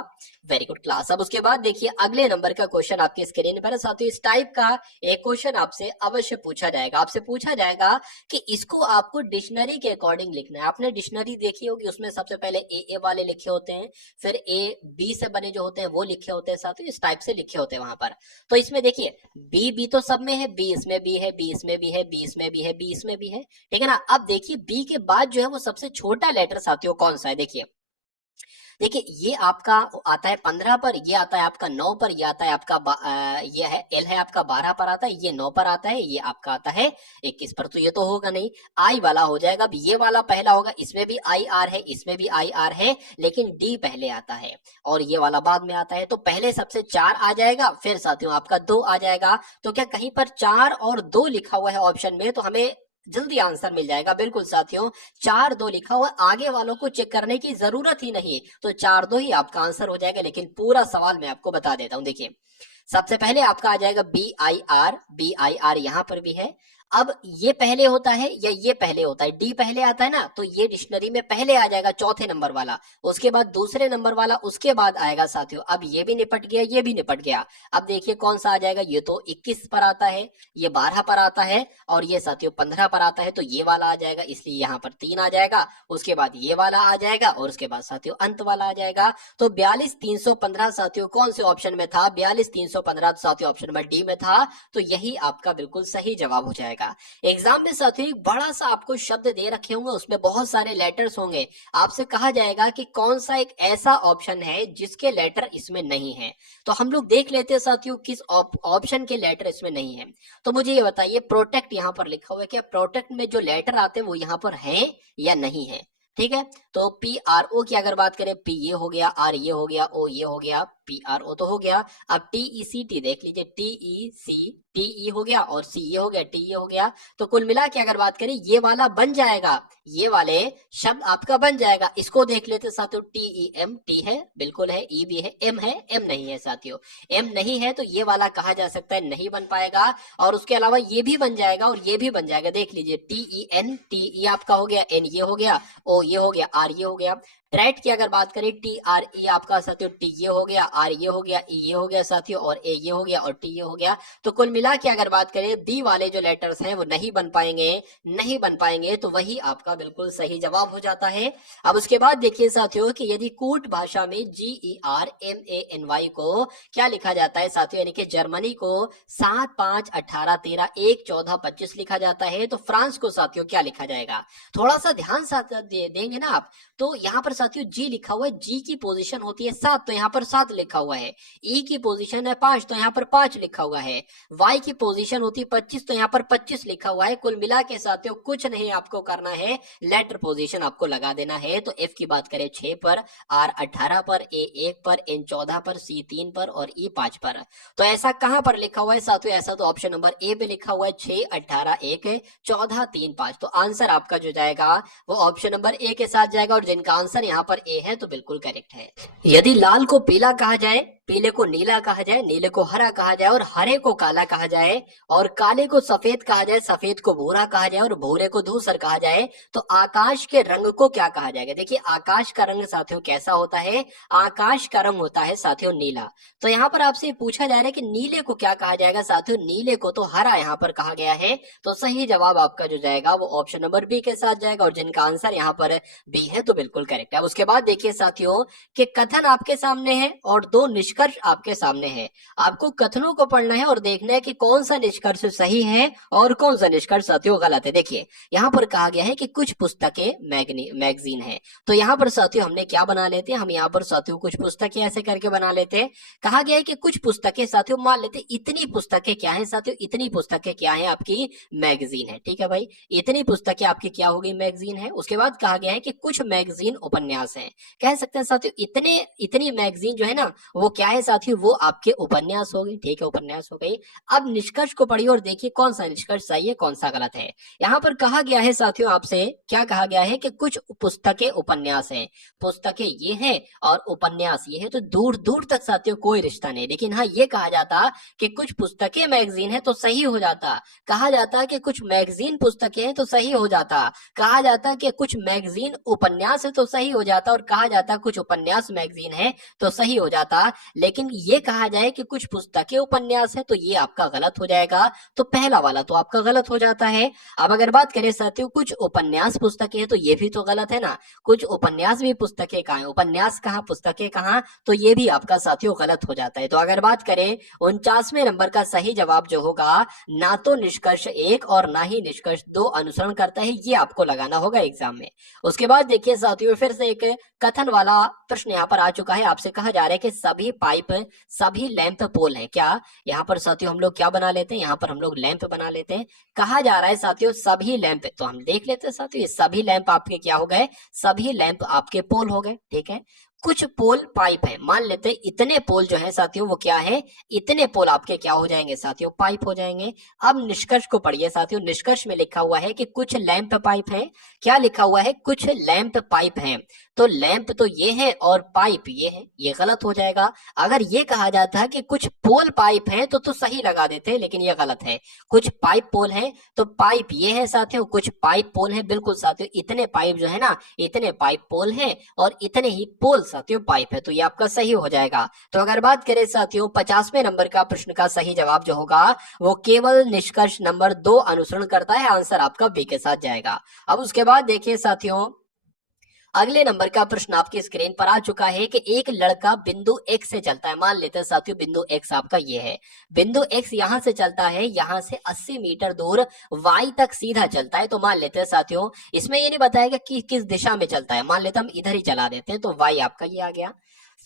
वेरी गुड क्लास। अब उसके बाद देखिए अगले नंबर का क्वेश्चन आपकी स्क्रीन पर है साथियों। इस टाइप का एक क्वेश्चन आपसे अवश्य पूछा जाएगा, आपसे पूछा जाएगा कि इसको आपको डिक्शनरी के अकॉर्डिंग लिखना है। आपने डिक्शनरी देखी होगी, उसमें सबसे पहले ए वाले लिखे होते हैं, फिर ए बी से बने जो होते हैं वो लिखे होते हैं साथियों, इस टाइप से लिखे होते हैं वहां पर। तो इसमें देखिए बी तो सब में है, बी इसमें भी है, बी इसमें भी है, बी इसमें भी है, बी इसमें भी है, ठीक है ना। अब देखिए बी के बाद जो है वो सबसे छोटा लेटर साथियों कौन सा है, देखिए ये आपका आता है 15 पर, ये आता है आपका 9 पर, ये आता है आपका ये है एल है आपका 12 पर आता है, ये 9 पर आता है, ये आपका आता है 21 पर, तो ये तो होगा नहीं, आई वाला हो जाएगा। अब ये वाला पहला होगा, इसमें भी आई आर है, इसमें भी आई आर है, लेकिन डी पहले आता है और ये वाला बाद में आता है, तो पहले सबसे 4 आ जाएगा, फिर साथियों आपका 2 आ जाएगा। तो क्या कहीं पर 4 और 2 लिखा हुआ है ऑप्शन में, तो हमें जल्दी आंसर मिल जाएगा। बिल्कुल साथियों 4 2 लिखा हुआ, आगे वालों को चेक करने की जरूरत ही नहीं, तो 4 2 ही आपका आंसर हो जाएगा। लेकिन पूरा सवाल मैं आपको बता देता हूं, देखिए सबसे पहले आपका आ जाएगा बी आई आर यहां पर भी है। अब ये पहले होता है या ये पहले होता है, डी पहले आता है ना, तो ये डिक्शनरी में पहले आ जाएगा चौथे नंबर वाला, उसके बाद दूसरे नंबर वाला, उसके बाद आएगा साथियों। अब ये भी निपट गया, ये भी निपट गया। अब देखिए कौन सा आ जाएगा, ये तो 21 पर आता है, ये 12 पर आता है और ये साथियों 15 पर आता है, तो ये वाला आ जाएगा, इसलिए यहाँ पर 3 आ जाएगा, उसके बाद ये वाला आ जाएगा और उसके बाद साथियों अंत वाला आ जाएगा। तो 42 315 साथियों कौन से ऑप्शन में था, 42 315 साथियों ऑप्शन नंबर डी में था, तो यही आपका बिल्कुल सही जवाब हो जाएगा। एग्जाम में साथियों एक बड़ा सा आपको शब्द दे रखे होंगे, उसमें बहुत सारे लेटर्स होंगे, आपसे कहा जाएगा कि कौन सा एक ऐसा ऑप्शन है जिसके लेटर इसमें नहीं है। तो हम लोग देख लेते हैं साथियों किस ऑप्शन के लेटर इसमें नहीं है। तो मुझे ये बताइए, प्रोटेक्ट यहाँ पर लिखा हुआ है, क्या प्रोटेक्ट में जो लेटर आते हैं वो यहाँ पर है या नहीं है, ठीक है। तो पी आर ओ की अगर बात करें, पी ये हो गया, आर ये हो गया, ओ ये हो गया, पी आर ओ तो हो गया। अब टी ई सी टी देख लीजिए, टी ई सी टी ई हो गया और सी ये हो गया, टी ये हो गया। तो कुल मिला के अगर बात करें ये वाला बन जाएगा, ये वाले शब्द आपका बन जाएगा। इसको देख लेते साथियों, टी ई एम, टी है बिल्कुल है, ई भी है, एम नहीं है साथियों, एम नहीं है, तो ये वाला कहा जा सकता है नहीं बन पाएगा। और उसके अलावा ये भी बन जाएगा और ये भी बन जाएगा, देख लीजिए T E N, T E आपका हो गया, एन ये हो गया, ओ ये हो गया, आर ये हो गया। ट्रेट की अगर बात करें, टी आर ई आपका साथियों, टी ये हो गया, आर ये हो गया, ई ये हो गया साथियों, और ए ये हो गया और टी ये हो गया। तो कुल मिला के अगर बात करें बी वाले जो लेटर्स हैं वो नहीं बन पाएंगे, तो वही आपका बिल्कुल सही जवाब हो जाता है। अब उसके बाद देखिए साथियों कि यदि कूट भाषा में GERMANY को क्या लिखा जाता है साथियों, यानी कि जर्मनी को 7 5 18 13 1 14 25 लिखा जाता है, तो फ्रांस को साथियों क्या लिखा जाएगा, थोड़ा सा ध्यान साथ देंगे ना आप। तो यहाँ पर साथियों जी लिखा हुआ है, जी की पोजीशन होती है 7, तो यहाँ पर 7 लिखा हुआ है। ई की पोजीशन है 5, तो यहाँ पर 5 लिखा हुआ है। वाई की पोजीशन होती है 25, तो यहाँ पर 25 लिखा हुआ है। कुल मिला के साथियों कुछ नहीं आपको करना है, लेटर पोजीशन आपको लगा देना है। तो एफ की बात करें 6 पर, आर 18 पर, ए 1 पर, एन 14 पर, सी 3 पर और ई 5 पर। तो ऐसा कहां पर लिखा हुआ है साथियों, ऐसा तो ऑप्शन नंबर ए पे लिखा हुआ है, 6 18 1 14 3 5। तो आंसर आपका जो जाएगा वो ऑप्शन नंबर ए के साथ जाएगा, और जिनका आंसर यहाँ पर ए है तो बिल्कुल करेक्ट है। यदि लाल को पीला कहा जाए, पीले को नीला कहा जाए, नीले को हरा कहा जाए और हरे को काला कहा जाए, और काले को सफेद कहा जाए, सफेद को भूरा कहा जाए और भूरे को धूसर कहा जाए, तो आकाश के रंग को क्या कहा जाएगा। देखिए आकाश का रंग साथियों कैसा होता है, आकाश का रंग होता है साथियों नीला। तो यहाँ पर आपसे पूछा जा रहा है कि नीले को क्या कहा जाएगा साथियों, नीले को तो हरा यहाँ पर कहा गया है। तो सही जवाब आपका जो जाएगा वो ऑप्शन नंबर बी के साथ जाएगा, और जिनका आंसर यहाँ पर बी है तो बिल्कुल करेक्ट है। उसके बाद देखिए साथियों कि कथन आपके सामने है और 2 निष्कर्ष निष्कर्ष आपके सामने है। आपको कथनों को पढ़ना है और देखना है कि कौन सा निष्कर्ष सही है और कौन सा निष्कर्ष साथियों गलत है। देखिए यहाँ पर कहा गया है कि कुछ पुस्तकें मैगजीन है, तो यहाँ पर साथियों हमने क्या बना लेते हैं, हम यहाँ पर साथियों कुछ पुस्तकें ऐसे करके बना लेते हैं। कहा गया है कि कुछ पुस्तकें साथियों, मान लेते इतनी पुस्तकें क्या है साथियों, इतनी पुस्तकें क्या है आपकी मैगजीन है। ठीक है भाई, इतनी पुस्तकें आपकी क्या हो गई, मैगजीन है। उसके बाद कहा गया है कि कुछ मैगजीन उपन्यास है। कह सकते हैं साथियों इतनी मैगजीन जो है ना वो क्या है साथियों, वो आपके उपन्यास हो गई। ठीक है, उपन्यास हो गई। अब निष्कर्ष को पढ़िए और देखिए कौन सा निष्कर्ष सही है कौन सा गलत है। यहाँ पर कहा गया है साथियों, आपसे क्या कहा गया है कि कुछ पुस्तकें उपन्यास हैं। पुस्तकें ये हैं और उपन्यास ये है, तो दूर दूर तक साथियों कोई रिश्ता नहीं। लेकिन हाँ, ये कहा जाता कि कुछ पुस्तकें मैगजीन है तो सही हो जाता। कहा जाता कि कुछ मैगजीन पुस्तकें हैं तो सही हो जाता। कहा जाता कि कुछ मैगजीन उपन्यास है तो सही हो जाता। और कहा जाता कुछ उपन्यास मैगजीन है तो सही हो जाता। लेकिन ये कहा जाए कि कुछ पुस्तकें उपन्यास है तो ये आपका गलत हो जाएगा। तो पहला वाला तो आपका गलत हो जाता है। अब अगर बात करें साथियों कुछ उपन्यास पुस्तकें हैं तो ये भी तो गलत है ना। कुछ उपन्यास भी पुस्तकें कहाँ है, उपन्यास कहाँ पुस्तकें कहाँ, तो ये भी आपका साथियों गलत हो जाता है। तो अगर बात करें 49वें नंबर का सही जवाब जो होगा, ना तो निष्कर्ष 1 और ना ही निष्कर्ष 2 अनुसरण करता है, ये आपको लगाना होगा एग्जाम में। उसके बाद देखिए साथियों फिर से एक कथन वाला प्रश्न यहाँ पर आ चुका है। आपसे कहा जा रहा है कि सभी पाइप सभी लैंप पोल है क्या। यहाँ पर साथियों हम लोग क्या बना लेते हैं, यहाँ पर हम लोग लैंप बना लेते हैं। कहा जा रहा है साथियों सभी लैंप, तो हम देख लेते हैं साथियों ये सभी लैंप आपके क्या हो गए, सभी लैंप आपके पोल हो गए। ठीक है, कुछ पोल पाइप है, मान लेते हैं इतने पोल जो है साथियों वो क्या है, इतने पोल आपके क्या हो जाएंगे साथियों, पाइप हो जाएंगे। अब निष्कर्ष को पढ़िए साथियों, निष्कर्ष में लिखा हुआ है कि कुछ लैंप पाइप है। क्या लिखा हुआ है, कुछ लैंप पाइप है। तो लैंप तो ये है और पाइप ये है, ये गलत हो जाएगा। अगर ये कहा जाता है कि कुछ पोल पाइप है तो सही लगा देते, लेकिन ये गलत है। कुछ पाइप पोल है तो पाइप ये है साथियों, कुछ पाइप पोल है। बिल्कुल साथियों, इतने पाइप जो है ना, इतने पाइप पोल है और इतने ही पोल साथियों पाइप है, तो ये आपका सही हो जाएगा। तो अगर बात करें साथियों 50वें नंबर का प्रश्न का सही जवाब जो होगा वो केवल निष्कर्ष नंबर 2 अनुसरण करता है। आंसर आपका बी के साथ जाएगा। अब उसके बाद देखिए साथियों अगले नंबर का प्रश्न आपकी स्क्रीन पर आ चुका है कि एक लड़का बिंदु एक्स से चलता है। मान लेते हैं साथियों बिंदु एक्स आपका ये है, बिंदु एक्स यहां से चलता है, यहां से 80 मीटर दूर वाई तक सीधा चलता है। तो मान लेते हैं साथियों इसमें ये नहीं बताएगा कि किस दिशा में चलता है, मान लेते हैं हम इधर ही चला देते हैं, तो वाई आपका ये आ गया।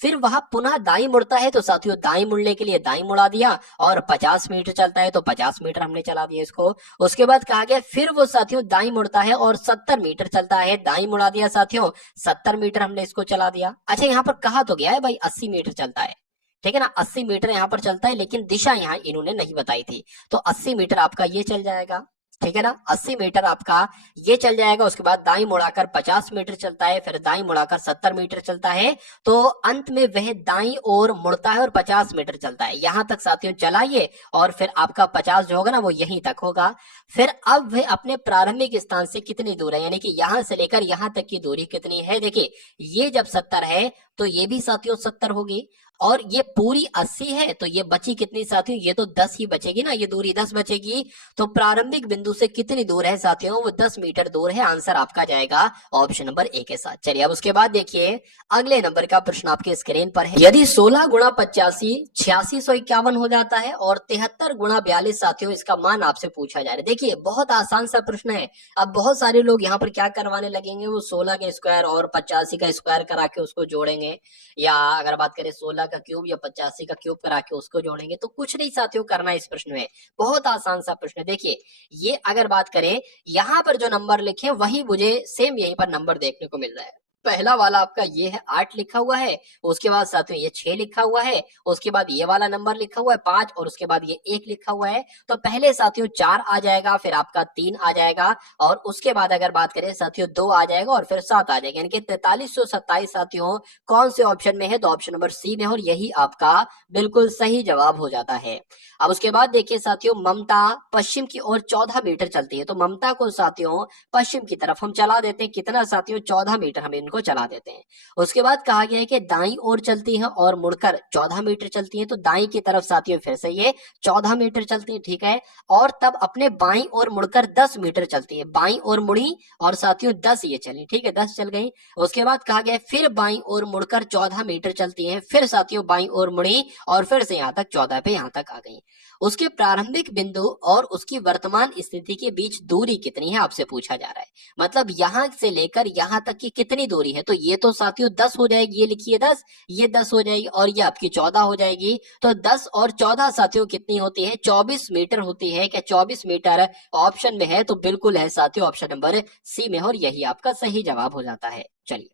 फिर वह पुनः दाई मुड़ता है, तो साथियों दाई मुड़ने के लिए दाई मुड़ा दिया, और 50 मीटर चलता है तो 50 मीटर हमने चला दिया इसको। उसके बाद कहा गया फिर वो साथियों दाई मुड़ता है और 70 मीटर चलता है, दाई मुड़ा दिया साथियों, 70 मीटर हमने इसको चला दिया। अच्छा यहाँ पर कहा तो गया है भाई 80 मीटर चलता है, ठीक है ना, 80 मीटर यहाँ पर चलता है, लेकिन दिशा यहाँ इन्होंने नहीं बताई थी। तो 80 मीटर आपका ये चल जाएगा, ठीक है ना, 80 मीटर आपका ये चल जाएगा। उसके बाद दाई मुड़ाकर 50 मीटर चलता है, फिर दाई मुड़ाकर 70 मीटर चलता है, तो अंत में वह दाई ओर मुड़ता है और 50 मीटर चलता है। यहां तक साथियों चलाइए और फिर आपका 50 जो होगा ना वो यहीं तक होगा। फिर अब वह अपने प्रारंभिक स्थान से कितनी दूर है, यानी कि यहां से लेकर यहां तक की दूरी कितनी है। देखिए ये जब 70 है तो ये भी साथियों 70 होगी, और ये पूरी 80 है तो ये बची कितनी साथियों, ये तो 10 ही बचेगी ना, ये दूरी 10 बचेगी। तो प्रारंभिक बिंदु से कितनी दूर है साथियों, वो 10 मीटर दूर है। आंसर आपका जाएगा ऑप्शन नंबर ए के साथ। चलिए अब उसके बाद देखिए अगले नंबर का प्रश्न आपके स्क्रीन पर है। यदि 16 गुणा 85 8651 हो जाता है और 73 गुणा 42 साथियों इसका मान आपसे पूछा जा रहा है। देखिए बहुत आसान सा प्रश्न है। अब बहुत सारे लोग यहाँ पर क्या करवाने लगेंगे, वो 16 का स्क्वायर और 85 का स्क्वायर करा के उसको जोड़ेंगे, या अगर बात करें 16 का क्यूब या 85 का क्यूब करा के उसको जोड़ेंगे। तो कुछ नहीं साथियों करना इस प्रश्न में, बहुत आसान सा प्रश्न है। देखिए ये अगर बात करें यहाँ पर जो नंबर लिखे वही मुझे सेम यहीं पर नंबर देखने को मिल रहा है। पहला वाला आपका ये है 8 लिखा हुआ है, उसके बाद साथियों ये 6 लिखा हुआ है, उसके बाद ये वाला नंबर लिखा हुआ है 5, और उसके बाद ये 1 लिखा हुआ है। तो पहले साथियों 4 आ जाएगा, फिर आपका 3 आ जाएगा, और उसके बाद अगर बात करें साथियों 2 आ जाएगा और फिर 7 आ जाएगा, यानी कि 4327 साथियों कौन से ऑप्शन में है, तो ऑप्शन नंबर सी में, और यही आपका बिल्कुल सही जवाब हो जाता है। अब उसके बाद देखिए साथियों ममता पश्चिम की ओर 14 मीटर चलती है, तो ममता को साथियों पश्चिम की तरफ हम चला देते हैं, कितना साथियों 14 मीटर हम इनको को चला देते हैं। उसके बाद कहा गया है कि दाईं ओर चलती है और मुड़कर 14 मीटर चलती है, तो दाईं की तरफ साथियों फिर से ये 14 मीटर चलती है, ठीक है। और तब अपने बाईं ओर मुड़कर 10 मीटर चलती है, बाईं ओर मुड़ी और साथियों 10 ये चली, ठीक है, 10 चल गई। उसके बाद कहा गया फिर बाईं ओर मुड़कर 14 मीटर चलती है, फिर साथियों बाईं ओर मुड़ी और फिर से यहाँ तक 14 पे यहाँ तक आ गई। उसके प्रारंभिक बिंदु और उसकी वर्तमान स्थिति के बीच दूरी कितनी है आपसे पूछा जा रहा है। मतलब यहां से लेकर यहां तक की कितनी दूरी है, तो ये तो साथियों 10 हो जाएगी, ये लिखिए 10, ये 10 हो जाएगी और ये आपकी 14 हो जाएगी। तो 10 और 14 साथियों कितनी होती है, 24 मीटर होती है। क्या 24 मीटर ऑप्शन में है? तो बिल्कुल है साथियों, ऑप्शन नंबर सी में, और यही आपका सही जवाब हो जाता है। चलिए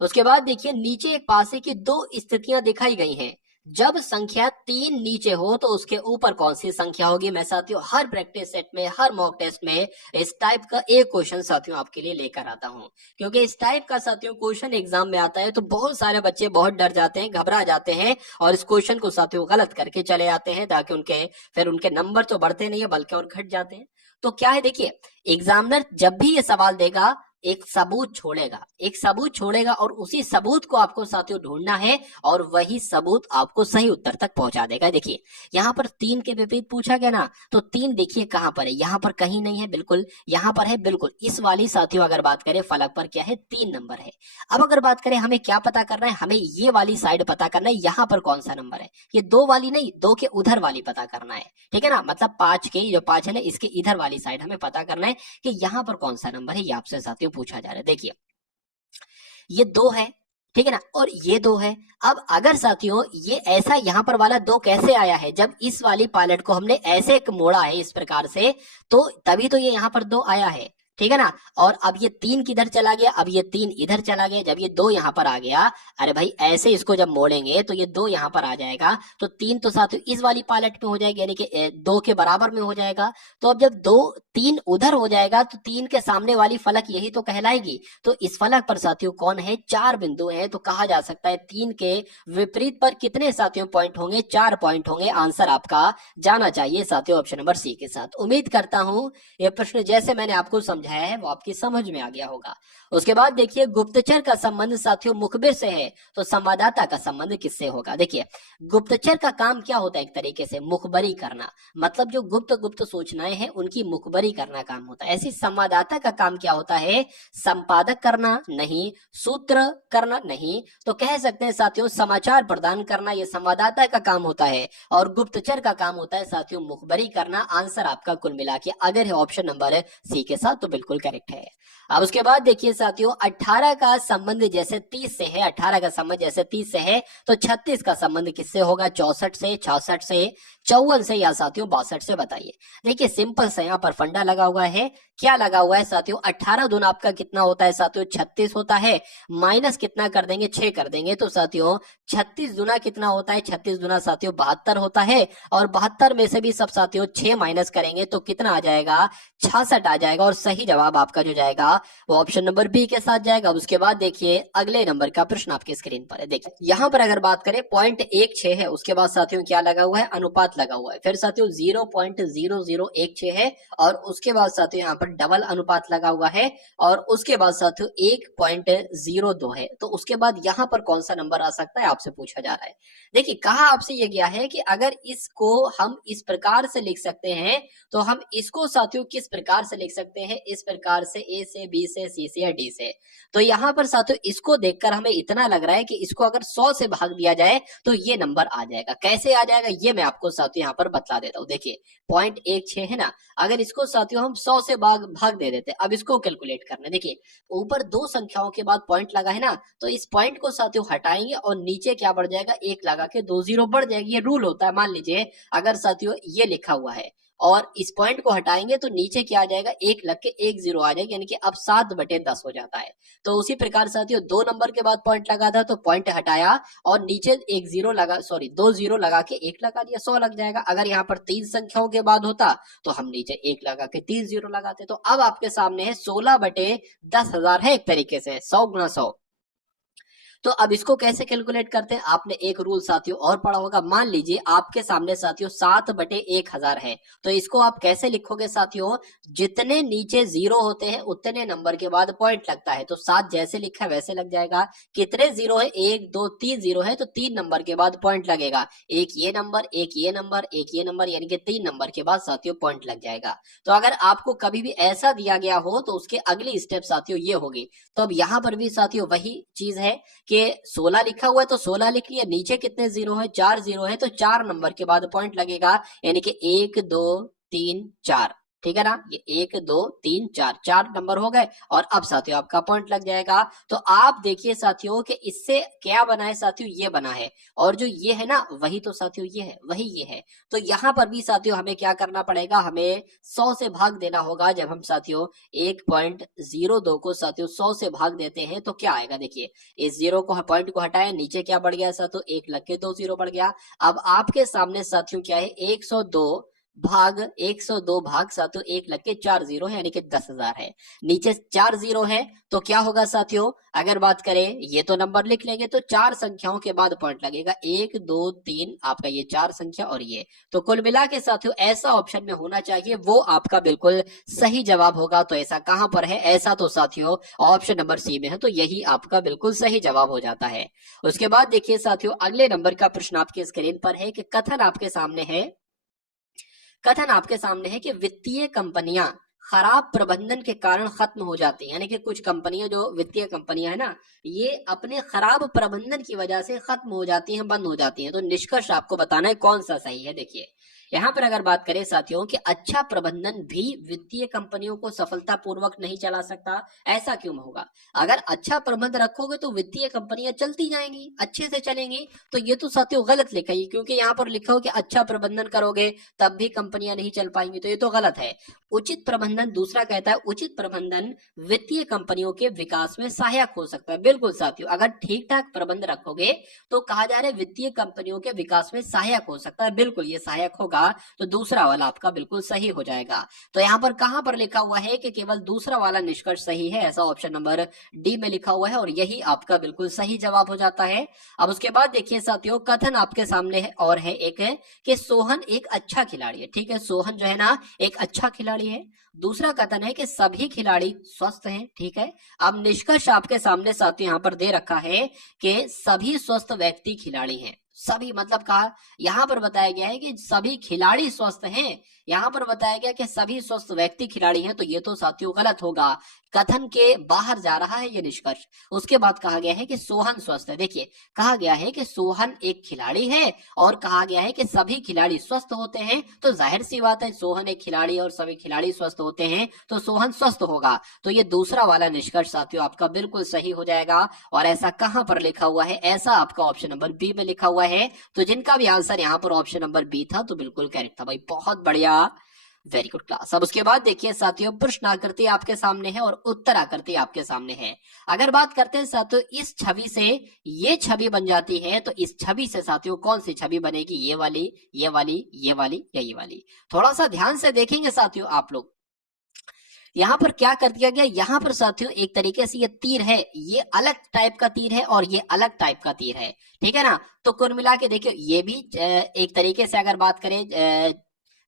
उसके बाद देखिए नीचे एक पासे की दो स्थितियां दिखाई गई हैं। जब संख्या 3 नीचे हो तो उसके ऊपर कौन सी संख्या होगी। मैं साथियों हर प्रैक्टिस सेट में, हर मॉक टेस्ट में इस टाइप का एक क्वेश्चन साथियों आपके लिए लेकर आता हूं, क्योंकि इस टाइप का साथियों क्वेश्चन एग्जाम में आता है तो बहुत सारे बच्चे बहुत डर जाते हैं, घबरा जाते हैं और इस क्वेश्चन को साथियों गलत करके चले आते हैं, ताकि उनके नंबर तो बढ़ते नहीं है बल्कि और घट जाते हैं। तो क्या है देखिए, एग्जामिनर जब भी ये सवाल देगा एक सबूत छोड़ेगा और उसी सबूत को आपको साथियों ढूंढना है और वही सबूत आपको सही उत्तर तक पहुंचा देगा। देखिए यहाँ पर 3 के विपरीत पूछा गया ना, तो 3 देखिए कहां पर है, यहाँ पर कहीं नहीं है, बिल्कुल यहाँ पर है, बिल्कुल इस वाली साथियों अगर बात करें फलक पर क्या है, 3 नंबर है। अब अगर बात करें हमें क्या पता करना है, हमें ये वाली साइड पता करना है, यहाँ पर कौन सा नंबर है, ये 2 वाली नहीं, 2 के उधर वाली पता करना है, ठीक है ना। मतलब 5 के जो 5 है ना, इसके इधर वाली साइड हमें पता करना है कि यहाँ पर कौन सा नंबर है, ये आपसे साथियों पूछा जा रहा है। देखिए ये 2 है, ठीक है ना, और ये 2 है। अब अगर साथियों ये ऐसा यहाँ पर वाला 2 कैसे आया है, जब इस वाली पायलट को हमने ऐसे मोड़ा है इस प्रकार से, तो तभी तो ये यहाँ पर 2 आया है, ठीक है ना। और अब ये 3 किधर चला गया, अब ये 3 इधर चला गया, जब ये 2 यहाँ पर आ गया, अरे भाई ऐसे इसको जब मोड़ेंगे तो ये 2 यहाँ पर आ जाएगा, तो 3 तो साथियों इस वाली पायलट में हो जाएगी, यानी कि 2 के बराबर में हो जाएगा। तो अब जब 3 उधर हो जाएगा तो 3 के सामने वाली फलक यही तो कहलाएगी। तो इस फलक पर साथियों कौन है, 4 बिंदु हैं, तो कहा जा सकता है 3 के विपरीत पर कितने साथियों पॉइंट होंगे, 4 पॉइंट होंगे। आंसर आपका जाना चाहिए साथियों ऑप्शन नंबर सी के साथ। उम्मीद करता हूं ये प्रश्न जैसे मैंने आपको समझाया है वो आपकी समझ में आ गया होगा। उसके बाद देखिए गुप्तचर का संबंध साथियों मुखबिर से है, तो संवाददाता का संबंध किससे होगा। देखिए गुप्तचर का काम क्या होता है, एक तरीके से मुखबरी करना, मतलब जो गुप्त सूचनाएं हैं उनकी मुखबरी करना काम होता है। ऐसी संवाददाता का काम क्या होता है, संपादक करना नहीं, सूत्र करना नहीं, तो कह सकते हैं साथियों समाचार प्रदान करना, यह संवाददाता का काम होता है। और गुप्तचर का काम होता है साथियों मुखबरी करना। आंसर आपका कुल मिला के अगर है ऑप्शन नंबर सी के साथ तो बिल्कुल करेक्ट है। अब उसके बाद देखिए साथियों 18 का संबंध जैसे 30 से है, 18 का संबंध जैसे 30 से है, तो 36 का संबंध किससे होगा, 64 से, 66 से, 54 से या साथियों 62 से, बताइए। देखिए सिंपल से यहाँ पर फंडा लगा हुआ है, क्या लगा हुआ है साथियों, 18 दूना आपका कितना होता है साथियों 36 होता है, माइनस कितना कर देंगे 6 कर देंगे, तो साथियों 36 दूना कितना होता है, 36 दूना साथियों 72 होता है, और 72 में से भी सब साथियों 6 माइनस करेंगे तो कितना आ जाएगा, 66 आ जाएगा। और सही जवाब आपका जो जाएगा वो ऑप्शन नंबर बी के साथ जाएगा। उसके बाद देखिए अगले नंबर का प्रश्न आपके स्क्रीन पर है। देखिए यहाँ पर अगर बात करें 0.16 है, उसके बाद साथियों क्या लगा हुआ है, अनुपात लगा हुआ है, फिर साथियों 0.0016 है, और उसके बाद साथियों यहाँ पर डबल अनुपात लगा हुआ है, और उसके बाद साथियों 1.02 है। तो उसके बाद यहाँ पर कौन सा नंबर आ सकता है आपसे पूछा जा रहा है। देखिए कहा आपसे ये गया है कि अगर इसको हम इस प्रकार से लिख सकते हैं तो हम इसको साथियों किस प्रकार से लिख सकते हैं, इस प्रकार से, ए से, बी से, सी से या डी से। तो यहाँ पर साथियों इसको देखकर हमें इतना लग रहा है कि इसको अगर 100 से भाग दिया जाए तो ये नंबर आ जाएगा। कैसे आ जाएगा ये मैं आपको साथियों यहाँ पर बता देता हूँ। देखिए 0.16 है ना, अगर इसको साथियों हम 100 से भाग दे देते, अब इसको कैलकुलेट करना। देखिए ऊपर 2 संख्याओं के बाद पॉइंट लगा है ना, तो इस पॉइंट को साथियों हटाएंगे और नीचे क्या बढ़ जाएगा, 1 लगा के 2 जीरो बढ़ जाएगी। ये रूल होता है। मान लीजिए अगर साथियों ये लिखा हुआ है और इस पॉइंट को हटाएंगे तो नीचे क्या आ जाएगा, 1 लग के 1 जीरो आ जाएगा, यानी कि अब 7/10 हो जाता है। तो उसी प्रकार साथियों 2 नंबर के बाद पॉइंट लगा था तो पॉइंट हटाया और नीचे 1 जीरो लगा, सॉरी 2 जीरो लगा के 1 लगा दिया, 100 लग जाएगा। अगर यहाँ पर 3 संख्याओं के बाद होता तो हम नीचे 1 लगा के 3 जीरो लगाते। तो अब आपके सामने है 16/10,000 है, एक तरीके से 100 गुना 100। तो अब इसको कैसे कैलकुलेट करते हैं, आपने एक रूल साथियों और पढ़ा होगा। मान लीजिए आपके सामने साथियों 7/1000 है, तो इसको आप कैसे लिखोगे साथियों, जितने नीचे जीरो होते हैं उतने नंबर के बाद पॉइंट लगता है। तो 7 जैसे लिखा है वैसे लग जाएगा। कितने जीरो है, 1 2 3 जीरो है, तो 3 नंबर के बाद पॉइंट लगेगा। एक ये नंबर, एक ये नंबर, एक ये नंबर, यानी कि 3 नंबर के बाद साथियों पॉइंट लग जाएगा। तो अगर आपको कभी भी ऐसा दिया गया हो तो उसके अगली स्टेप साथियों ये होगी। तो अब यहाँ पर भी साथियों वही चीज है कि 16 लिखा हुआ है तो 16 लिख लिया, नीचे कितने जीरो है, 4 जीरो है, तो 4 नंबर के बाद पॉइंट लगेगा, यानी कि 1 2 3 4। ठीक है ना, ये 1 2 3 4 4 नंबर हो गए और अब साथियों आपका पॉइंट लग जाएगा। तो आप देखिए साथियों कि इससे क्या बना है साथियों, ये बना है, और जो ये है ना वही तो साथियों ये है, वही ये है। तो यहाँ पर भी साथियों हमें क्या करना पड़ेगा, हमें 100 से भाग देना होगा। जब हम साथियों 1.02 को साथियों 100 से भाग देते हैं तो क्या आएगा, देखिए इस जीरो को पॉइंट को हटाए, नीचे क्या बढ़ गया साथियों, 1 लग के 2 जीरो बढ़ गया। अब आपके सामने साथियों क्या है, 102 भाग साथियों 1 लग के 4 जीरो है, यानी कि 10,000 है। नीचे 4 जीरो है तो क्या होगा साथियों, अगर बात करें ये तो नंबर लिख लेंगे, तो 4 संख्याओं के बाद पॉइंट लगेगा, 1 2 3 आपका ये 4 संख्या और ये। तो कुल मिला के साथियों ऐसा ऑप्शन में होना चाहिए, वो आपका बिल्कुल सही जवाब होगा। तो ऐसा कहां पर है, ऐसा तो साथियों ऑप्शन नंबर सी में है, तो यही आपका बिल्कुल सही जवाब हो जाता है। उसके बाद देखिए साथियों अगले नंबर का प्रश्न आपके स्क्रीन पर है कि कथन आपके सामने है कि वित्तीय कंपनियां खराब प्रबंधन के कारण खत्म हो जाती हैं, यानी कि कुछ कंपनियां, जो वित्तीय कंपनियां है ना, ये अपने खराब प्रबंधन की वजह से खत्म हो जाती हैं, बंद हो जाती हैं। तो निष्कर्ष आपको बताना है कौन सा सही है। देखिए यहाँ पर अगर बात करें साथियों कि अच्छा प्रबंधन भी वित्तीय कंपनियों को सफलतापूर्वक नहीं चला सकता, ऐसा क्यों होगा। अगर अच्छा प्रबंध रखोगे तो वित्तीय कंपनियां चलती जाएंगी, अच्छे से चलेंगी। तो ये तो साथियों गलत लिखा है, क्योंकि यहाँ पर लिखा हो कि अच्छा प्रबंधन करोगे तब भी कंपनियां नहीं चल पाएंगी, तो ये तो गलत है। उचित प्रबंधन, दूसरा कहता है उचित प्रबंधन वित्तीय कंपनियों के विकास में सहायक हो सकता है। बिल्कुल साथियों, अगर ठीक ठाक प्रबंध रखोगे तो कहा जा रहा है वित्तीय कंपनियों के विकास में सहायक हो सकता है, बिल्कुल ये सहायक होगा। तो दूसरा वाला आपका बिल्कुल सही हो जाएगा। तो यहाँ पर कहां पर लिखा हुआ है कि केवल दूसरा वाला निष्कर्ष सही है, ऐसा ऑप्शन नंबर डी में लिखा हुआ है, और यही आपका बिल्कुल सही जवाब हो जाता है। अब उसके बाद देखिए साथियों कथन आपके सामने है और है एक है कि सोहन एक अच्छा खिलाड़ी है। ठीक है, सोहन जो है ना एक अच्छा खिलाड़ी है। दूसरा कथन है कि सभी खिलाड़ी स्वस्थ हैं। ठीक है, अब निष्कर्ष आपके सामने साथियों यहाँ पर दे रखा है कि सभी स्वस्थ व्यक्ति खिलाड़ी हैं। सभी मतलब कहा, यहां पर बताया गया है कि सभी खिलाड़ी स्वस्थ हैं, यहां पर बताया गया कि सभी स्वस्थ व्यक्ति खिलाड़ी हैं, तो ये तो साथियों गलत होगा, कथन के बाहर जा रहा है ये निष्कर्ष। उसके बाद कहा गया है कि सोहन स्वस्थ है। देखिए कहा गया है कि सोहन एक खिलाड़ी है और कहा गया है कि सभी खिलाड़ी स्वस्थ होते हैं, तो जाहिर सी बात है सोहन एक खिलाड़ी और सभी खिलाड़ी स्वस्थ होते हैं तो सोहन स्वस्थ होगा। तो ये दूसरा वाला निष्कर्ष साथियों आपका बिल्कुल सही हो जाएगा। और ऐसा कहां पर लिखा हुआ है, ऐसा आपका ऑप्शन नंबर बी में लिखा हुआ है। तो जिनका भी आंसर यहाँ पर ऑप्शन नंबर बी था तो बिल्कुल करेक्ट था भाई, बहुत बढ़िया, वेरी गुड क्लास। अब उसके बाद देखिए साथियों प्रश्न आकृति आपके सामने है और उत्तर आकृति आपके सामने है। अगर बात करते हैं साथियों इस छवि से ये छवि बन जाती है, तो इस छवि से साथियों कौन सी छवि बनेगी, ये वाली, ये वाली, ये वाली या ये वाली। थोड़ा सा ध्यान से देखेंगे साथियों आप लोग, यहाँ पर क्या कर दिया गया, यहाँ पर साथियों एक तरीके से ये तीर है, ये अलग टाइप का तीर है और ये अलग टाइप का तीर है। ठीक है ना, तो कुल मिला के देखियो ये भी एक तरीके से अगर बात करें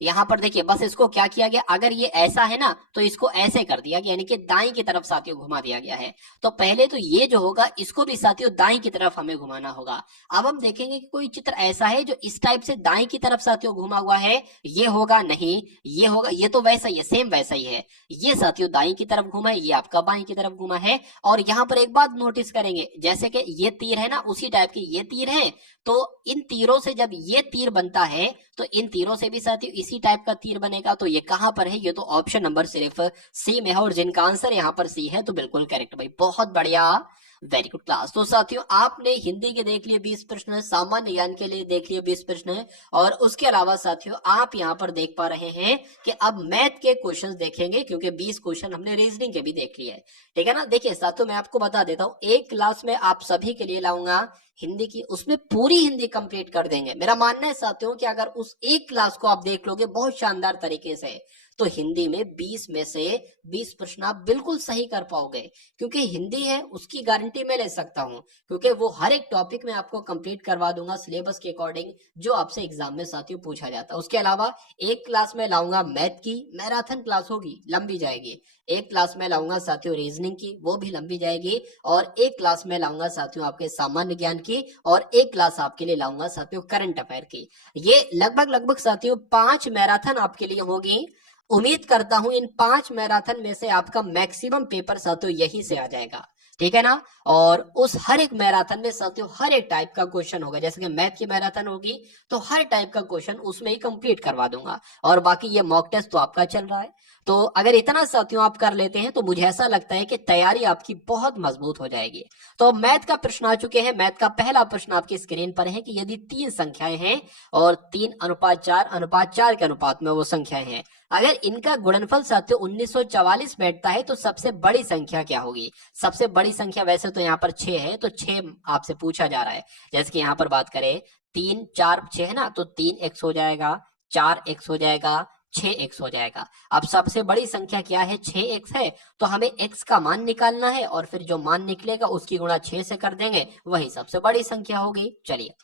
यहाँ पर देखिए बस इसको क्या किया गया, अगर ये ऐसा है ना तो इसको ऐसे कर दिया गया, यानी कि दाईं की तरफ साथियों घुमा दिया गया है। तो पहले तो ये जो होगा इसको भी साथियों दाईं की तरफ हमें घुमाना होगा। अब हम देखेंगे कि कोई चित्र ऐसा है जो इस टाइप से दाईं की तरफ साथियों घुमा हुआ है, ये होगा नहीं, ये होगा, ये तो वैसा ही है, सेम वैसा ही है। ये साथियों दाईं की तरफ घुमा है, ये आपका बाईं की तरफ घुमा है। और यहाँ पर एक बात नोटिस करेंगे, जैसे कि ये तीर है ना उसी टाइप की ये तीर है, तो इन तीरों से जब ये तीर बनता है तो इन तीरों से भी साथियों इसी टाइप का तीर बनेगा। तो ये कहां पर है, ये तो ऑप्शन नंबर सिर्फ सी में है, और जिनका आंसर यहां पर सी है तो बिल्कुल करेक्ट भाई, बहुत बढ़िया, वेरी गुड क्लास। तो साथियों आपने हिंदी के देख लिए 20 प्रश्न, सामान्य ज्ञान के लिए देख लिए 20 प्रश्न, और उसके अलावा साथियों आप यहाँ पर देख पा रहे हैं कि अब मैथ के क्वेश्चंस देखेंगे, क्योंकि 20 क्वेश्चन हमने रीजनिंग के भी देख लिए। ठीक है ना, देखिए साथियों मैं आपको बता देता हूँ, एक क्लास में आप सभी के लिए लाऊंगा हिंदी की, उसमें पूरी हिंदी कंप्लीट कर देंगे। मेरा मानना है साथियों कि अगर उस एक क्लास को आप देख लोगे बहुत शानदार तरीके से, तो हिंदी में 20 में से 20 प्रश्न आप बिल्कुल सही कर पाओगे, क्योंकि हिंदी है उसकी गारंटी मैं ले सकता हूं, क्योंकि वो हर एक टॉपिक में आपको कंप्लीट करवा दूंगा सिलेबस के अकॉर्डिंग जो आपसे एग्जाम में साथियों पूछा जाता है। उसके अलावा एक क्लास में लाऊंगा मैथ की, मैराथन क्लास होगी, लंबी जाएगी। एक क्लास में लाऊंगा साथियों रीजनिंग की, वो भी लंबी जाएगी। और एक क्लास में लाऊंगा साथियों आपके सामान्य ज्ञान की, और एक क्लास आपके लिए लाऊंगा साथियों करंट अफेयर की। ये लगभग साथियों 5 मैराथन आपके लिए होगी। उम्मीद करता हूं इन 5 मैराथन में से आपका मैक्सिमम पेपर साथियों यहीं से आ जाएगा, ठीक है ना। और उस हर एक मैराथन में साथियों हर एक टाइप का क्वेश्चन होगा, जैसे कि मैथ की मैराथन होगी तो हर टाइप का क्वेश्चन उसमें ही कंप्लीट करवा दूंगा। और बाकी ये मॉक टेस्ट तो आपका चल रहा है, तो अगर इतना साथियों आप कर लेते हैं तो मुझे ऐसा लगता है कि तैयारी आपकी बहुत मजबूत हो जाएगी। तो मैथ का प्रश्न आ चुके हैं। मैथ का पहला प्रश्न आपकी स्क्रीन पर है कि यदि 3 संख्याएं हैं और 3:4 के अनुपात में वो संख्याएं हैं, अगर इनका गुणनफल साथियों 1944 बैठता है तो सबसे बड़ी संख्या क्या होगी। सबसे बड़ी संख्या वैसे तो यहाँ पर 6 है, तो 6 आपसे पूछा जा रहा है। जैसे कि यहाँ पर बात करें 3 4 6 है ना, तो 3x हो जाएगा, 4x हो जाएगा, 6x हो जाएगा। अब सबसे बड़ी संख्या क्या है, 6x है, तो हमें x का मान निकालना है और फिर जो मान निकलेगा उसकी गुणा 6 से कर देंगे, वही सबसे बड़ी संख्या होगी। चलिए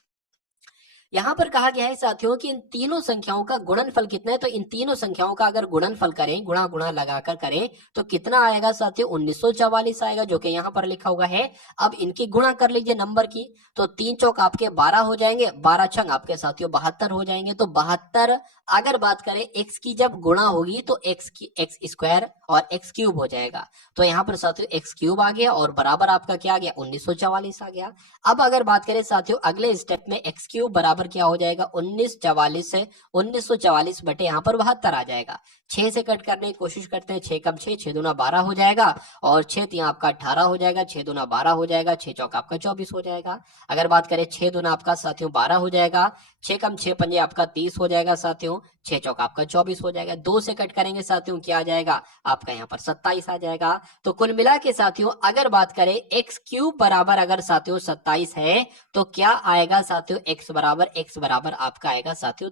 यहाँ पर कहा गया है साथियों कि इन तीनों संख्याओं का गुणनफल कितना है, तो इन तीनों संख्याओं का अगर गुणनफल करें, गुणा गुणा लगाकर करें, तो कितना आएगा साथियों 1944 आएगा, जो कि यहाँ पर लिखा हुआ है। अब इनकी गुणा कर लीजिए नंबर की, तो 3 चौक आपके 12 हो जाएंगे, 12 छंग आपके साथियों 72 हो जाएंगे। तो 72 अगर बात करें x की जब गुणा होगी तो x स्क्वायर और x क्यूब हो जाएगा। तो यहाँ पर साथियों x क्यूब आ गया और बराबर आपका क्या आ गया 1944 आ गया। अब अगर बात करें साथियों अगले स्टेप में x क्यूब बराबर क्या हो जाएगा 1944 से 1944 बटे यहाँ पर 72 आ जाएगा। 6 से कट करने की कोशिश करते हैं, 6 कम 6, 6 दूना 12 हो जाएगा, और 6 यहाँ आपका 18 हो जाएगा, 6 दूना 12 हो जाएगा, 6 चौक आपका 24 हो जाएगा। अगर बात करें 6 दूना आपका साथियों 12 हो जाएगा, 6 कम 6 पंजे आपका 30 हो जाएगा साथियों, 6 चौक आपका 24 हो जाएगा। 2 से कट करेंगे साथियों क्या आ जाएगा आपका यहाँ पर 27 आ जाएगा। तो कुल मिला के साथियों अगर बात करें x क्यूब बराबर अगर साथियों 27 है, तो क्या आएगा साथियों x बराबर आपका आएगा साथियों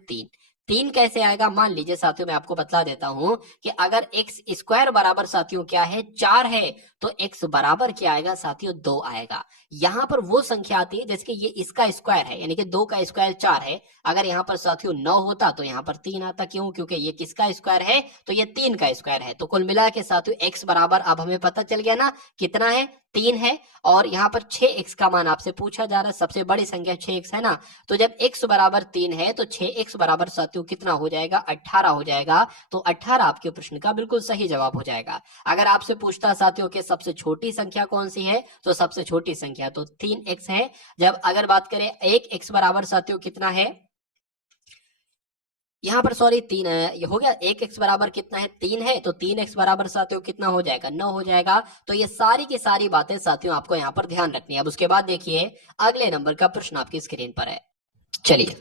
3 कैसे आएगा, मान लीजिए साथियों मैं आपको बतला देता हूं कि अगर x स्क्वायर बराबर साथियों क्या है 4 है, तो x बराबर क्या आएगा साथियों 2 आएगा। यहां पर वो संख्या आती है जैसे कि ये इसका स्क्वायर है, यानी कि 2 का स्क्वायर 4 है। अगर यहाँ पर साथियों 9 होता तो यहाँ पर 3 आता, क्यों, क्योंकि ये किसका स्क्वायर है, तो ये 3 का स्क्वायर है। तो कुल मिला के साथियों x बराबर अब हमें पता चल गया ना कितना है, 3 है। और यहाँ पर 6x का मान आपसे पूछा जा रहा है, सबसे बड़ी संख्या 6x है ना, तो जब x बराबर 3 है तो 6x बराबर साथियों कितना हो जाएगा 18 हो जाएगा। तो 18 आपके प्रश्न का बिल्कुल सही जवाब हो जाएगा। अगर आपसे पूछता साथियों कि सबसे छोटी संख्या कौन सी है, तो सबसे छोटी संख्या तो 3x है। जब अगर बात करें 1x बराबर साथियों कितना है, यहाँ पर सॉरी 3 है, ये हो गया 1x बराबर कितना है 3 है, तो 3x बराबर साथियों कितना हो जाएगा 9 हो जाएगा। तो ये सारी की सारी बातें साथियों आपको यहाँ पर ध्यान रखनी है। अब उसके बाद देखिए अगले नंबर का प्रश्न आपकी स्क्रीन पर है। चलिए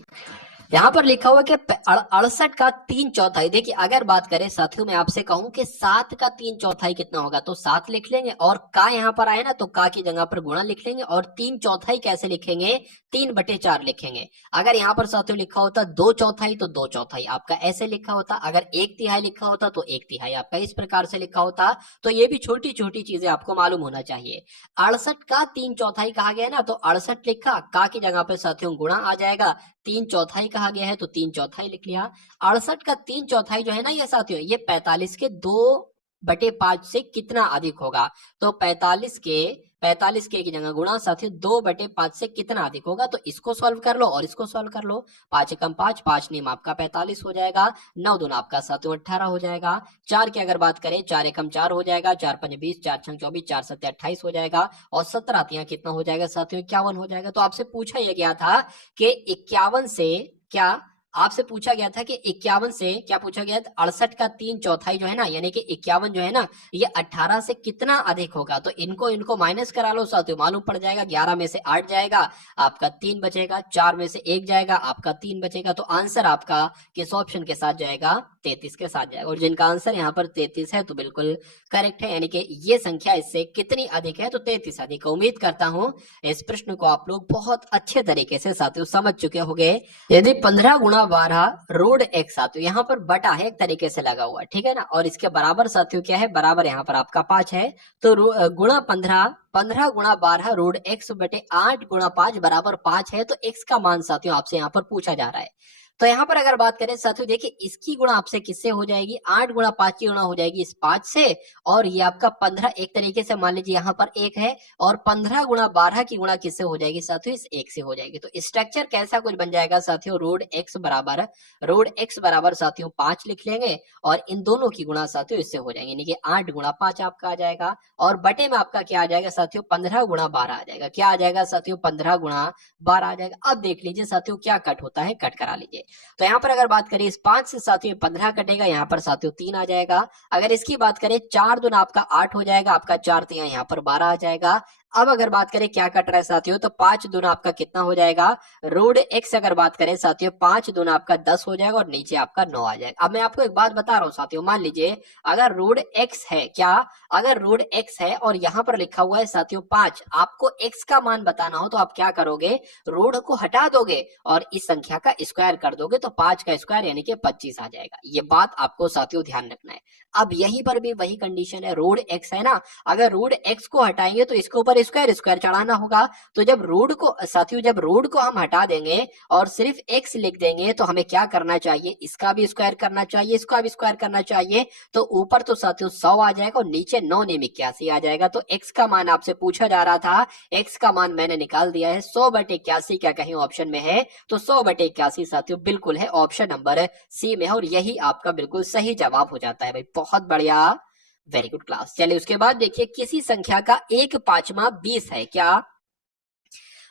यहाँ पर लिखा हुआ कि 68 का 3/4। देखिए अगर बात करें साथियों मैं आपसे कहूं कि 7 का 3/4 कितना होगा, तो 7 लिख लेंगे, और का यहाँ पर आए ना तो का की जगह पर गुणा लिख लेंगे, और 3/4 कैसे लिखेंगे 3/4 लिखेंगे। अगर यहाँ पर साथियों लिखा होता 2/4 तो 2/4 आपका ऐसे लिखा होता, अगर 1/3 लिखा होता तो 1/3 आपका इस प्रकार से लिखा होता। तो ये भी छोटी छोटी चीजें आपको मालूम होना चाहिए। 68 का 3/4 कहा गया ना, तो 68 लिखा, का की जगह पे साथियों गुणा आ जाएगा, 3/4 कहा गया है तो 3/4 लिख लिया। 68 का 3/4 जो है ना ये साथियों, ये 45 के 2/5 से कितना अधिक होगा, तो 45 के की जगह गुणा साथियों 2/5 से कितना अधिक होगा। तो इसको सॉल्व कर लो और इसको सॉल्व कर लो, 5 एकम 5, 5 नीम आपका 45 हो जाएगा, 9 दूना आपका साथियों 18 हो जाएगा। 4 की अगर बात करें 4 एकम 4 हो जाएगा, 4 पंजे 20, 4 छंग 24, 4 सत्ते 28 हो जाएगा, और 17 यहाँ कितना हो जाएगा साथियों 51 हो जाएगा। तो आपसे पूछा यह गया था कि 51 से क्या, आपसे पूछा गया था कि 51 से क्या पूछा गया था, 68 का 3/4 जो है ना, यानी कि 51 जो है ना ये 18 से कितना अधिक होगा। तो इनको माइनस करा लो साथियों, मालूम पड़ जाएगा। 11 में से 8 जाएगा आपका 3 बचेगा, 4 में से 1 जाएगा आपका 3 बचेगा। तो आंसर आपका किस ऑप्शन के साथ जाएगा 33 के साथ जाएगा। और जिनका आंसर यहाँ पर 33 है तो बिल्कुल करेक्ट है, यानी कि ये संख्या इससे कितनी अधिक है तो 33 अधिक। उम्मीद करता हूँ इस प्रश्न को आप लोग बहुत अच्छे तरीके से साथियों समझ चुके होंगे। यदि 15 गुणा 12 रूट x साथियों, यहाँ पर बटा है एक तरीके से लगा हुआ, ठीक है ना, और इसके बराबर साथियों क्या है, बराबर यहाँ पर आपका 5 है, तो गुणा 15 गुणा 12 रूट x बटे 8 गुणा 5 बराबर 5 है। तो x का मान साथियों आपसे यहाँ पर पूछा जा रहा है। तो यहाँ पर अगर बात करें साथियों, देखिए इसकी गुणा आपसे किससे हो जाएगी, 8 गुणा 5 की गुणा हो जाएगी इस 5 से, और ये आपका 15 एक तरीके से मान लीजिए यहाँ पर 1 है, और 15 गुणा 12 की गुणा किससे हो जाएगी साथियों, इस 1 से हो जाएगी। तो स्ट्रक्चर कैसा कुछ बन जाएगा साथियों, रूट x बराबर साथियों 5 लिख लेंगे, और इन दोनों की गुणा साथियों इससे हो जाएंगे, यानी कि 8 गुणा 5 आपका आ जाएगा, और बटे में आपका क्या आ जाएगा साथियों, 15 गुणा 12 आ जाएगा। क्या आ जाएगा साथियों, 15 गुणा 12 आ जाएगा। अब देख लीजिए साथियों क्या कट होता है, कट करा लीजिए। तो यहाँ पर अगर बात करें इस 5 से साथियों 15 कटेगा, यहाँ पर साथियों 3 आ जाएगा। अगर इसकी बात करें 4 दूना आपका 8 हो जाएगा, आपका 4 3 यहाँ पर 12 आ जाएगा। अब अगर बात करें क्या कट रहा है साथियों, तो 5 दूना आपका कितना हो जाएगा, रूट x अगर बात करें साथियों 5 दूना आपका 10 हो जाएगा, और नीचे आपका 9 आ जाएगा। अब मैं आपको एक बात बता रहा हूँ साथियों, मान लीजिए अगर रूट x है, क्या अगर रूट x है और यहाँ पर लिखा हुआ है साथियों 5, आपको x का मान बताना हो तो आप क्या करोगे, रूट को हटा दोगे और इस संख्या का स्क्वायर कर दोगे, तो 5 का स्क्वायर यानी कि 25 आ जाएगा। ये बात आपको साथियों ध्यान रखना है। अब यहीं पर भी वही कंडीशन है, रूट x है ना, अगर रूट x को हटाएंगे तो इसके ऊपर स्क्वायर चढ़ाना होगा। तो जब रूट को साथियों, जब रूट को हम हटा देंगे और सिर्फ x लिख देंगे, तो हमें क्या करना चाहिए, इसका भी स्क्वायर करना चाहिए, इसका भी स्क्वायर करना चाहिए। तो ऊपर तो साथियों 100 आ जाएगा और नीचे 9 ने 81 आ जाएगा। तो x का मान आपसे पूछा जा रहा था, x का मान मैंने निकाल दिया है, 100/81 क्या कहीं ऑप्शन में है, तो 100/81 साथियों बिल्कुल है, ऑप्शन नंबर सी में है, और यही आपका बिल्कुल सही जवाब हो जाता है भाई। बहुत बढ़िया, वेरी गुड क्लास। चलिए उसके बाद देखिए, किसी संख्या का 1/5 20 है, क्या,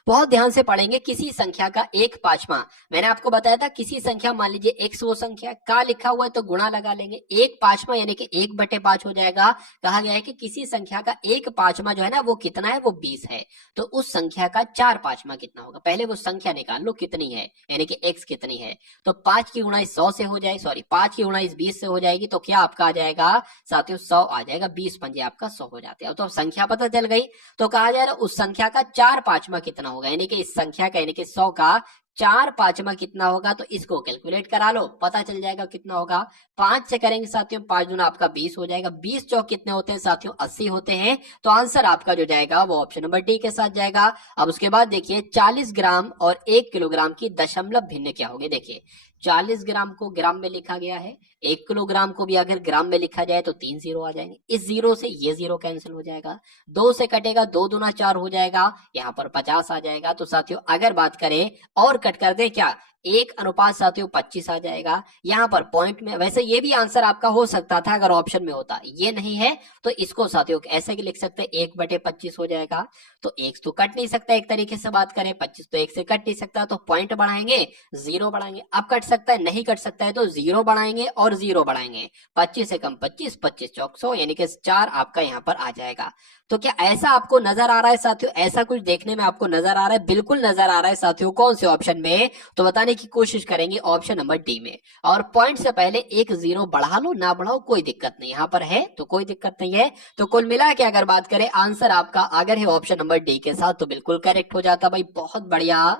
बहुत ध्यान से पढ़ेंगे, किसी संख्या का 1/5, मैंने आपको बताया था किसी संख्या, मान लीजिए x वो संख्या का लिखा हुआ है तो गुणा लगा लेंगे, 1/5 यानी कि 1/5 हो जाएगा। कहा गया है कि किसी संख्या का 1/5 जो है ना वो कितना है, वो 20 है। तो उस संख्या का 4/5 कितना होगा, पहले वो संख्या निकाल लो कितनी है, यानी कि x कितनी है। तो 5 की गुणा 100 से हो जाएगी, सॉरी 5 की गुणा 20 से हो जाएगी, तो क्या आपका आ जाएगा साथियों 100 आ जाएगा, 20 पंजे आपका 100 हो जाते हैं। तो संख्या पता चल गई। तो कहा जा रहा है उस संख्या का 4/5 कितना होगा, यानी कि इस संख्या का, यानी कि 100 का 4/5 कितना होगा, तो इसको कैलकुलेट करा लो, पता चल जाएगा कितना होगा। 5 से करेंगे साथियों, 5 दूना आपका 20 हो जाएगा, 20 चौक कितने होते हैं साथियों 80 होते हैं। तो आंसर आपका जो जाएगा वो ऑप्शन नंबर डी के साथ जाएगा। अब उसके बाद देखिए 40 ग्राम और 1 किलोग्राम की दशमलव भिन्न क्या होगी। देखिए 40 ग्राम को ग्राम में लिखा गया है, 1 किलोग्राम को भी अगर ग्राम में लिखा जाए तो 3 जीरो आ जाएंगे, इस जीरो से ये जीरो कैंसिल हो जाएगा, 2 से कटेगा, 2 दूना 4 हो जाएगा, यहाँ पर 50 आ जाएगा। तो साथियों अगर बात करें और कट कर दे, क्या 1 साथियों 25 आ जाएगा। यहाँ पर पॉइंट में, वैसे ये भी आंसर आपका हो सकता था अगर ऑप्शन में होता, ये नहीं है तो इसको साथियों ऐसे लिख सकते हैं, 1/25 हो जाएगा। तो 1 तो कट नहीं सकता, एक तरीके से बात करें 25 तो 1 से कट नहीं सकता, तो पॉइंट बढ़ाएंगे, जीरो बढ़ाएंगे। अब कट सकता है, नहीं कट सकता है तो जीरो बढ़ाएंगे और जीरो बढ़ाएंगे, 25 से कम 25, 25 चौक 100, यानी कि 4 आपका यहाँ पर आ जाएगा। तो क्या ऐसा आपको नजर आ रहा है साथियों, ऐसा कुछ देखने में आपको नजर आ रहा है, बिल्कुल नजर आ रहा है साथियों, कौन से ऑप्शन में, तो बताने की कोशिश करेंगे ऑप्शन नंबर डी में। और पॉइंट से पहले एक जीरो बढ़ा लो ना बढ़ाओ कोई दिक्कत नहीं, यहाँ पर है तो कोई दिक्कत नहीं है। तो कुल मिला के अगर बात करें आंसर आपका अगर है ऑप्शन नंबर डी के साथ तो बिल्कुल करेक्ट हो जाता भाई, बहुत बढ़िया,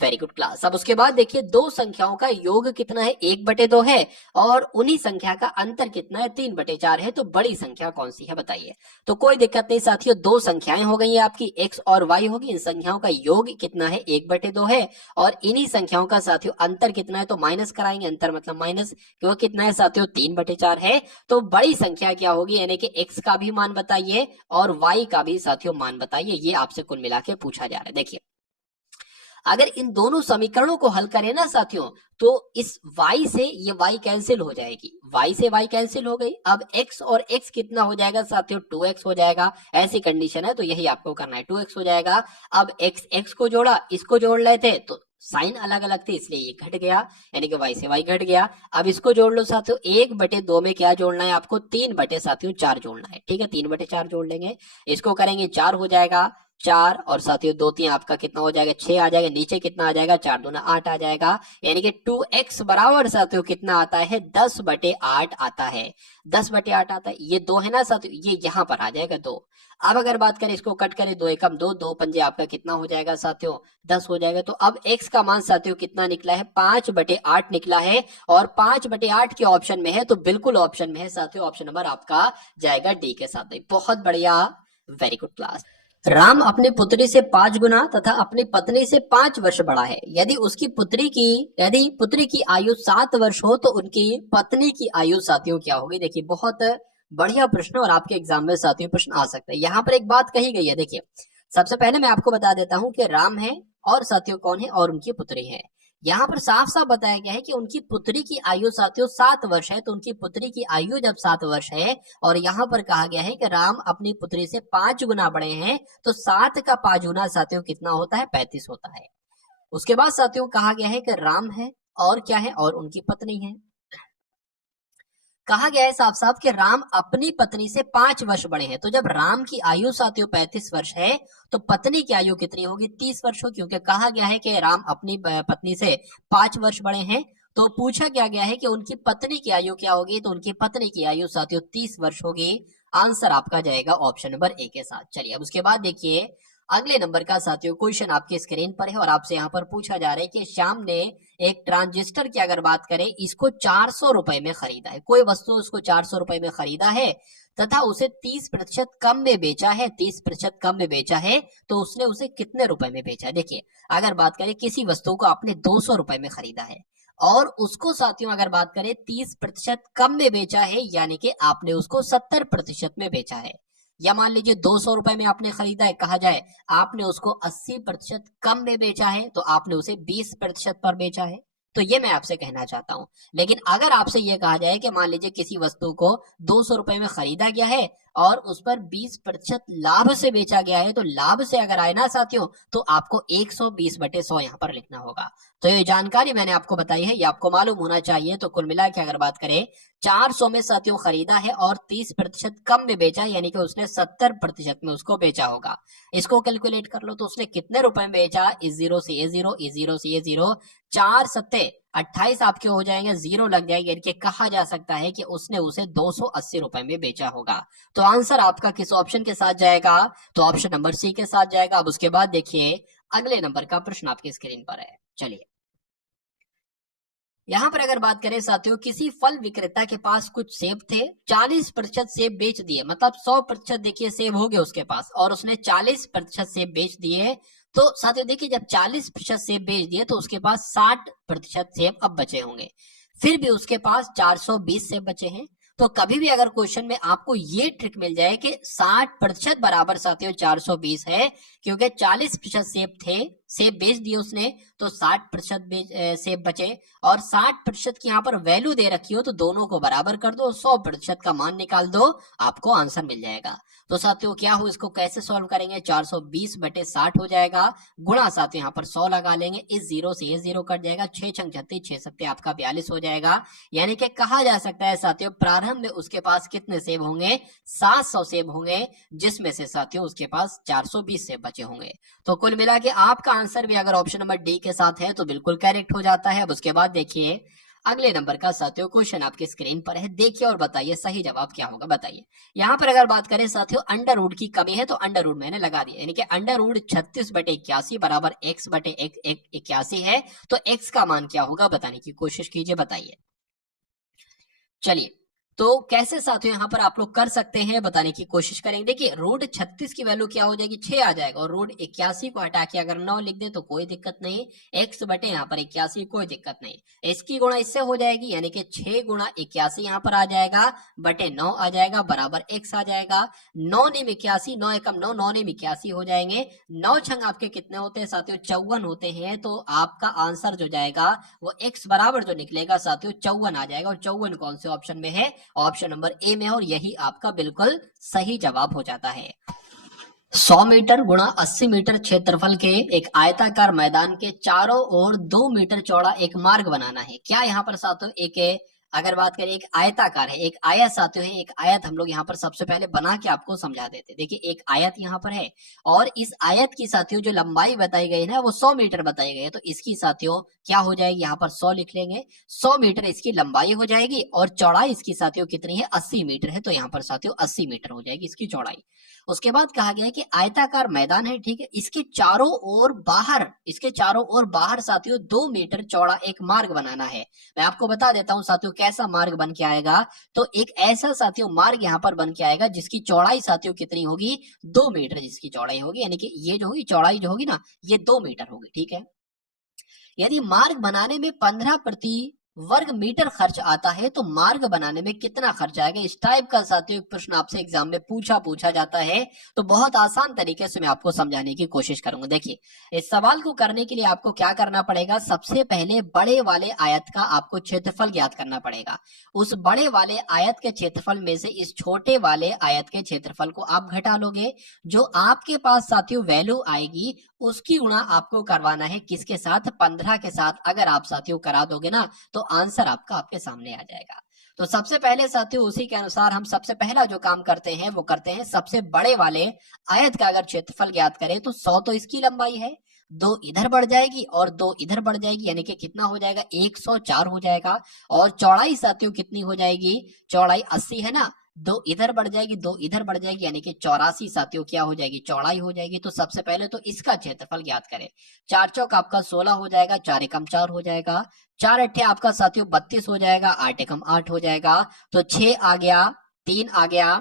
वेरी गुड क्लास। अब उसके बाद देखिए दो संख्याओं का योग कितना है, 1/2 है, और उन्हीं संख्या का अंतर कितना है, 3/4 है। तो बड़ी संख्या कौन सी है बताइए। तो कोई दिक्कत नहीं साथियों, दो संख्याएं हो गई है आपकी, x और y होगी, इन संख्याओं का योग कितना है, 1/2 है, और इन्हीं संख्याओं का साथियों अंतर कितना है, तो माइनस कराएंगे, अंतर मतलब माइनस, वो कितना है साथियों 3/4 है। तो बड़ी संख्या क्या होगी, यानी कि x का भी मान बताइए और y का भी साथियों मान बताइए, ये आपसे कुल मिला के पूछा जा रहा है। देखिए अगर इन दोनों समीकरणों को हल करें ना साथियों, तो इस y से ये y कैंसिल हो जाएगी, y से y कैंसिल हो गई। अब x और x कितना हो जाएगा साथियों, 2x हो जाएगा, ऐसी कंडीशन है तो यही आपको करना है, 2x हो जाएगा। अब x को जोड़ा, इसको जोड़ लेते तो साइन अलग अलग थे इसलिए ये घट गया, यानी कि y से y घट गया। अब इसको जोड़ लो साथियों, 1/2 में क्या जोड़ना है आपको, 3 बटे साथियों 4 जोड़ना है, ठीक है, 3/4 जोड़ लेंगे, इसको करेंगे 4 हो जाएगा, 4 और साथियों 2 3 आपका कितना हो जाएगा 6 आ जाएगा, नीचे कितना आ जाएगा 4 दूना 8 आ जाएगा, यानी कि 2x बराबर साथियों कितना आता है 10/8 आता है, 10/8 आता है। ये 2 है ना साथियों, ये यहाँ पर आ जाएगा 2। अब अगर बात करें इसको कट करें 2 एकम 2, 2 पंजे आपका कितना हो जाएगा साथियों 10 हो जाएगा। तो अब x का मान साथियों कितना निकला है 5/8 निकला है, और 5/8 के ऑप्शन में है तो बिल्कुल ऑप्शन में है साथियों, ऑप्शन नंबर आपका जाएगा डी के साथ। बहुत बढ़िया, वेरी गुड क्लास। राम अपनी पुत्री से 5 गुना तथा अपनी पत्नी से 5 वर्ष बड़ा है। यदि पुत्री की आयु 7 वर्ष हो तो उनकी पत्नी की आयु साथियों क्या होगी। देखिए बहुत बढ़िया प्रश्न और आपके एग्जाम में साथियों प्रश्न आ सकता है। यहाँ पर एक बात कही गई है, देखिए सबसे पहले मैं आपको बता देता हूं कि राम है और साथियों कौन है और उनकी पुत्री है। यहाँ पर साफ साफ बताया गया है कि उनकी पुत्री की आयु साथियों 7 वर्ष है, तो उनकी पुत्री की आयु जब 7 वर्ष है और यहाँ पर कहा गया है कि राम अपनी पुत्री से 5 गुना बड़े हैं, तो 7 का 5 गुना साथियों कितना होता है 35 होता है। उसके बाद साथियों कहा गया है कि राम है और क्या है और उनकी पत्नी है। कहा गया है साफ साफ कि राम अपनी पत्नी से 5 वर्ष बड़े हैं, तो जब राम की आयु साथियों 35 वर्ष है तो पत्नी की आयु कितनी होगी 30 वर्ष हो, क्योंकि कहा गया है कि राम अपनी पत्नी से 5 वर्ष बड़े हैं। तो पूछा क्या गया है कि उनकी पत्नी की आयु क्या होगी, तो उनकी पत्नी की आयु साथियों 30 वर्ष होगी। आंसर आपका जाएगा ऑप्शन नंबर ए के साथ। चलिए अब उसके बाद देखिए अगले नंबर का साथियों क्वेश्चन आपके स्क्रीन पर है और आपसे यहाँ पर पूछा जा रहा है कि श्याम ने एक ट्रांजिस्टर की अगर बात करें इसको 400 रुपए में खरीदा है, कोई वस्तु उसको 400 रुपए में खरीदा है तथा उसे 30% कम में बेचा है, 30% कम में बेचा है, तो उसने उसे कितने रुपए में बेचा है। देखिए अगर बात करें किसी वस्तु को आपने 200 रुपए में खरीदा है और उसको साथियों अगर बात करें 30% कम में बेचा है, यानी कि आपने उसको 70% में बेचा है। या मान लीजिए 200 रुपए में आपने खरीदा है, कहा जाए आपने उसको 80% कम में बेचा है, तो आपने उसे 20% पर बेचा है। तो ये मैं आपसे कहना चाहता हूं। लेकिन अगर आपसे ये कहा जाए कि मान लीजिए किसी वस्तु को 200 रुपए में खरीदा गया है और उस पर 20% लाभ से बेचा गया है, तो लाभ से अगर आए ना साथियों तो आपको 120/100 यहाँ पर लिखना होगा। तो ये जानकारी मैंने आपको बताई है, ये आपको मालूम होना चाहिए। तो कुल मिला के अगर बात करें 400 में साथियों खरीदा है और 30% कम में बेचा, यानी कि उसने 70% में उसको बेचा होगा। इसको कैलकुलेट कर लो तो उसने कितने रुपए में बेचा, इस जीरो से ये जीरो, इस जीरो से ये जीरो, 4 सत्ते 28 आपके हो जाएंगे, जीरो लग जाएगी, यानी कि कहा जा सकता है कि उसने उसे 280 रुपए में बेचा होगा। तो आंसर आपका किस ऑप्शन के साथ जाएगा, तो ऑप्शन नंबर सी के साथ जाएगा। अब उसके बाद देखिए अगले नंबर का प्रश्न आपकी स्क्रीन पर है। चलिए यहाँ पर अगर बात करें साथियों किसी फल विक्रेता के पास कुछ सेब थे, 40% सेब बेच दिए, मतलब 100% देखिए सेब हो गए उसके पास और उसने 40% सेब बेच दिए। तो साथियों देखिए जब 40% सेब बेच दिए तो उसके पास 60% सेब अब बचे होंगे, फिर भी उसके पास 420 सेब बचे हैं। तो कभी भी अगर क्वेश्चन में आपको ये ट्रिक मिल जाए कि 60% बराबर साथियों 420 है, क्योंकि 40% सेब थे, सेब बेच दिए उसने, तो 60% सेब बचे और 60% की यहाँ पर वैल्यू दे रखी हो तो दोनों को बराबर कर दो, 100% का मान निकाल दो, आपको आंसर मिल जाएगा। तो साथियों क्या हो, इसको कैसे सॉल्व करेंगे, 420/60 हो जाएगा, गुणा साथियों यहाँ पर 100 लगा लेंगे, इस जीरो से ये जीरो कट जाएगा, 6 छंग 36, 6 सत्ते आपका 42 हो जाएगा। यानी कि कहा जा सकता है साथियों प्रारंभ में उसके पास कितने सेब होंगे, 700 सेब होंगे, जिसमें से साथियों उसके पास 420 सेब बचे होंगे। तो कुल मिला के आपका आंसर भी अगर ऑप्शन नंबर डी के साथ है तो बिल्कुल करेक्ट हो जाता है। अब उसके बाद देखिए अगले नंबर का साथियों क्वेश्चन आपके स्क्रीन पर है, देखिए और बताइए सही जवाब क्या होगा। बताइए यहाँ पर अगर बात करें साथियों अंडर रूट की कमी है, तो अंडर रूट मैंने लगा दिया, यानी कि अंडर रूट 36/81 बराबर x/81 है, तो x का मान क्या होगा बताने की कोशिश कीजिए, बताइए। चलिए तो कैसे साथियों यहाँ पर आप लोग कर सकते हैं बताने की कोशिश करेंगे। देखिए रूट 36 की वैल्यू क्या हो जाएगी, 6 आ जाएगा, और रूट 81 को हटा के अगर 9 लिख दे तो कोई दिक्कत नहीं, x बटे यहाँ पर 81 कोई दिक्कत नहीं, इसकी गुणा इससे हो जाएगी, यानी कि 6 गुणा 81 यहाँ पर आ जाएगा बटे 9 आ जाएगा बराबर x आ जाएगा। 9 नेम 81, 9 एकम 9, 9 नेम 81 हो जाएंगे, 9 छंग आपके कितने होते हैं साथियों 54 होते हैं। तो आपका आंसर जो जाएगा वो x बराबर जो निकलेगा साथियों 54 आ जाएगा, और 54 कौन से ऑप्शन में है, ऑप्शन नंबर ए में, और यही आपका बिल्कुल सही जवाब हो जाता है। 100 मीटर गुणा 80 मीटर क्षेत्रफल के एक आयताकार मैदान के चारों ओर 2 मीटर चौड़ा एक मार्ग बनाना है। क्या यहाँ पर साथियों एक अगर बात करें एक आयताकार है, एक आयत साथियों है, एक आयत हम लोग यहाँ पर सबसे पहले बना के आपको समझा देते। देखिए एक आयत यहाँ पर है और इस आयत की साथियों जो लंबाई बताई गई है ना वो 100 मीटर बताई गई है, तो इसकी साथियों क्या हो जाएगी, यहाँ पर 100 लिख लेंगे। 100 मीटर इसकी लंबाई हो जाएगी और चौड़ाई इसकी साथियों कितनी है, 80 मीटर है, तो यहाँ पर साथियों 80 मीटर हो जाएगी इसकी चौड़ाई। उसके बाद कहा गया है कि आयताकार मैदान है, ठीक है, इसके चारों ओर बाहर साथियों 2 मीटर चौड़ा एक मार्ग बनाना है। मैं आपको बता देता हूं साथियों कैसा मार्ग बन के आएगा। तो एक ऐसा साथियों मार्ग यहाँ पर बन के आएगा जिसकी चौड़ाई साथियों कितनी होगी, 2 मीटर जिसकी चौड़ाई होगी, यानी कि ये जो होगी चौड़ाई जो होगी ना ये 2 मीटर होगी, ठीक है। यदि मार्ग बनाने में 15 प्रति वर्ग मीटर खर्च आता है तो मार्ग बनाने में कितना खर्च आएगा। इस टाइप का साथियों एक प्रश्न आपसे एग्जाम में पूछा जाता है, तो बहुत आसान तरीके से मैं आपको समझाने की कोशिश करूंगा। देखिए इस सवाल को करने के लिए आपको क्या करना पड़ेगा, सबसे पहले बड़े वाले आयत का आपको क्षेत्रफल ज्ञात करना पड़ेगा। उस बड़े वाले आयत के क्षेत्रफल में से इस छोटे वाले आयत के क्षेत्रफल को आप घटा लोगे। जो आपके पास साथियों वैल्यू आएगी उसकी गुणा आपको करवाना है किसके साथ, 15 के साथ। अगर आप साथियों करा दोगे ना तो आंसर आपका आपके सामने आ जाएगा। तो सबसे पहले साथियों उसी के अनुसार हम सबसे पहला जो काम करते हैं वो करते हैं, सबसे बड़े वाले आयत का अगर क्षेत्रफल ज्ञात करें तो 100 तो इसकी लंबाई है, 2 इधर बढ़ जाएगी और 2 इधर बढ़ जाएगी, यानी कि कितना हो जाएगा, 104 हो जाएगा। और चौड़ाई साथियों कितनी हो जाएगी, चौड़ाई 80 है ना, 2 इधर बढ़ जाएगी 2 इधर बढ़ जाएगी, यानी कि 84 साथियों क्या हो जाएगी, चौड़ाई हो जाएगी। तो सबसे पहले तो इसका क्षेत्रफल ज्ञात करें। 4 चौक आपका 16 हो जाएगा, 4 एकम 4 हो जाएगा, 4 अट्ठे आपका साथियों 32 हो जाएगा, 8 एकम 8 हो जाएगा, तो 6 आ गया, 3 आ गया,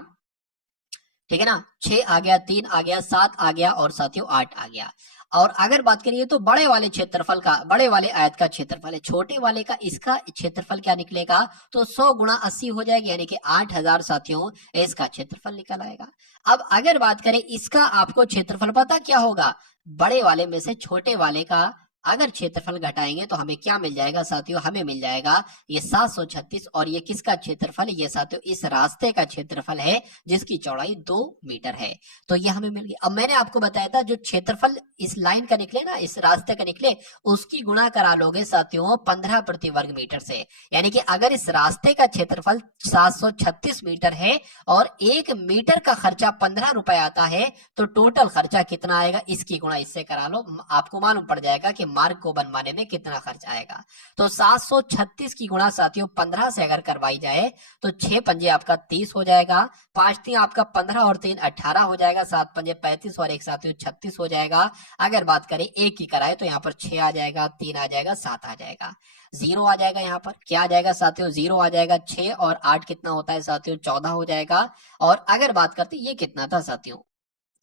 ठीक है ना, 6 आ गया, 3 आ गया, 7 आ गया और साथियों 8 आ गया। और अगर बात करिए तो बड़े वाले क्षेत्रफल का, बड़े वाले आयत का क्षेत्रफल है, छोटे वाले का इसका क्षेत्रफल क्या निकलेगा, तो 100 गुणा 80 हो जाएगी, यानी कि 8000 साथियों इसका क्षेत्रफल निकल आएगा। अब अगर बात करें इसका आपको क्षेत्रफल पता क्या होगा, बड़े वाले में से छोटे वाले का अगर क्षेत्रफल घटाएंगे तो हमें क्या मिल जाएगा साथियों, हमें मिल जाएगा ये 736। और ये किसका क्षेत्रफल है, ये साथियों इस रास्ते का क्षेत्रफल है जिसकी चौड़ाई 2 मीटर है। तो ये हमें मिल गया। अब मैंने आपको बताया था जो क्षेत्रफल इस लाइन का निकले ना, इस रास्ते का निकले, उसकी गुणा करा लोगे साथियों 15 प्रति वर्ग मीटर से। यानी कि अगर इस रास्ते का क्षेत्रफल 736 मीटर है और 1 मीटर का खर्चा 15 रुपए आता है तो टोटल खर्चा कितना आएगा, इसकी गुणा इससे करा लो, आपको मालूम पड़ जाएगा कि मार्ग को बनवाने में कितना खर्च आएगा। तो 736 की गुणा साथियों 15 से अगर करवाई जाए तो 6 पंजे आपका 30 हो जाएगा, 5 3 आपका 15 और 3 18 हो जाएगा, 7 पंजे 35 और 1 साथियों 36 हो जाएगा। अगर बात करें एक की कराए तो यहाँ पर 6 आ जाएगा, 3 आ जाएगा, 7 आ जाएगा, 0 आ जाएगा। यहाँ पर क्या आ जाएगा साथियों, 0 आ जाएगा। 6 और 8 कितना होता है साथियों, 14 हो जाएगा। और अगर बात करते ये कितना था साथियों,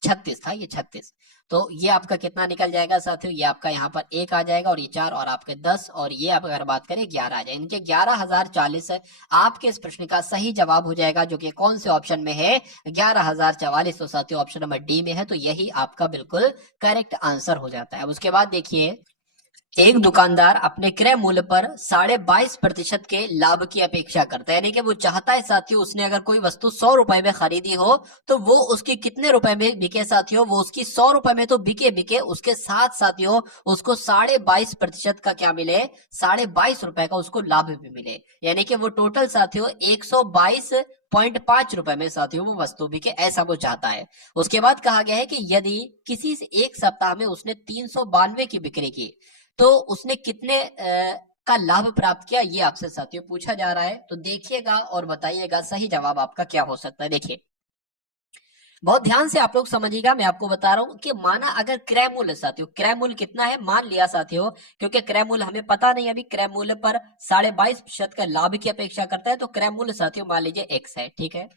36 था, ये 36। तो ये आपका कितना निकल जाएगा साथियों, ये आपका यहाँ पर 1 आ जाएगा और ये 4 और आपके 10 और ये आप अगर बात करें 11 आ जाएगा। इनके 11,040 आपके इस प्रश्न का सही जवाब हो जाएगा, जो कि कौन से ऑप्शन में है, 11,044। तो साथियों ऑप्शन नंबर डी में है, तो यही आपका बिल्कुल करेक्ट आंसर हो जाता है। अब उसके बाद देखिए, एक दुकानदार अपने क्रय मूल्य पर 22.5% के लाभ की अपेक्षा करता है, यानी कि वो चाहता है साथियों उसने अगर कोई वस्तु 100 रुपए में खरीदी हो तो वो उसकी कितने रुपए में बिके साथियों, वो उसकी 100 रुपए में तो बिके, उसके साथ साथियों उसको 22.5% का क्या मिले, 22.5 रुपए का उसको लाभ भी मिले, यानी कि वो टोटल साथियों 122.5 रुपए में साथियों वो वस्तु बिके, ऐसा वो चाहता है। उसके बाद कहा गया है कि यदि किसी से एक सप्ताह में उसने 392 की बिक्री की तो उसने कितने का लाभ प्राप्त किया, ये आपसे साथियों पूछा जा रहा है। तो देखिएगा और बताइएगा सही जवाब आपका क्या हो सकता है। देखिए बहुत ध्यान से आप लोग समझिएगा, मैं आपको बता रहा हूं कि माना अगर क्रय मूल्य साथियों, क्रय मूल्य कितना है मान लिया साथियों, क्योंकि क्रय मूल्य हमें पता नहीं अभी, क्रय मूल्य पर 22.5% का लाभ की अपेक्षा करता है, तो क्रय मूल्य साथियों मान लीजिए x है, ठीक है।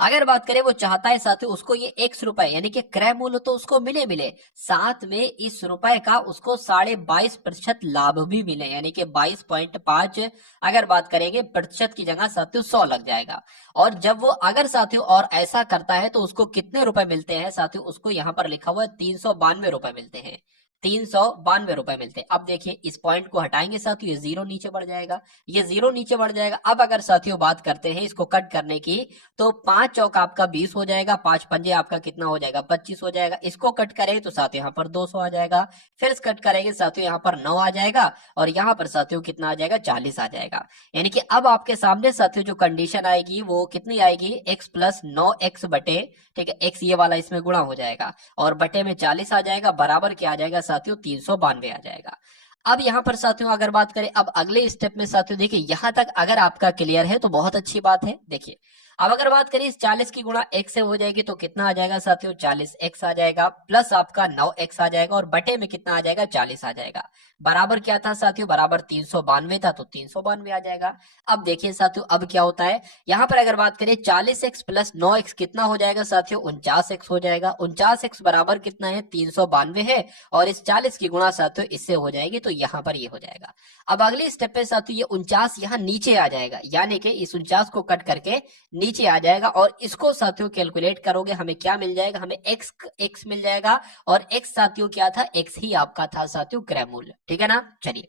अगर बात करें वो चाहता है साथियों उसको ये x रुपए, यानी कि क्रय मूल्य तो उसको मिले साथ में इस रुपए का उसको 22.5% लाभ भी मिले, यानी कि 22.5 अगर बात करेंगे प्रतिशत की जगह साथियों 100 लग जाएगा। और जब वो अगर साथियों और ऐसा करता है तो उसको कितने रुपए मिलते हैं साथियों, उसको यहाँ पर लिखा हुआ है 392 रुपए मिलते हैं। 392 रुपए मिलते हैं। अब देखिए इस पॉइंट को हटाएंगे साथियों, ये जीरो नीचे बढ़ जाएगा, ये जीरो नीचे बढ़ जाएगा। अब अगर साथियों बात करते हैं इसको कट करने की, तो 5 चौक आपका 20 हो जाएगा, 5 पंजे आपका कितना हो जाएगा 25 हो जाएगा। इसको कट करेंगे तो साथियों यहाँ पर 200 आ जाएगा, फिर कट करेंगे साथियों यहाँ पर 9 आ जाएगा, और यहाँ पर साथियों कितना आ जाएगा 40 आ जाएगा। यानी कि अब आपके सामने साथियों जो कंडीशन आएगी वो कितनी आएगी, x प्लस 9x बटे, ठीक है, x ये वाला इसमें गुणा हो जाएगा और बटे में 40 आ जाएगा, बराबर क्या आ जाएगा साथियों 392 आ जाएगा। अब यहाँ पर साथियों अगर बात करें अब अगले स्टेप में साथियों, देखिए यहां तक अगर आपका क्लियर है तो बहुत अच्छी बात है। देखिए अब अगर बात करें इस 40 की गुणा x से हो जाएगी तो कितना आ जाएगा साथियों 40x आ जाएगा, प्लस आपका 9x आ जाएगा और बटे में कितना आ जाएगा 40 आ जाएगा। बराबर क्या था साथियों, बराबर 392 था, तो 392 आ जाएगा। अब देखिए साथियों अब क्या होता है, यहाँ पर अगर बात करें 40x प्लस 9x कितना हो जाएगा साथियों 49x हो जाएगा। 49x बराबर कितना है 392 है, और इस 40 की गुणा साथियों इससे हो जाएगी, तो यहाँ पर ये हो जाएगा। अब अगले स्टेप पे साथियों ये 49 यहाँ नीचे आ जाएगा, यानी कि इस 49 को कट करके नीचे आ जाएगा, और इसको साथियों कैलकुलेट करोगे हमें क्या मिल जाएगा, हमें x मिल जाएगा, और x साथियों क्या था, x ही आपका था साथियों क्रय मूल्य, ठीक है ना। चलिए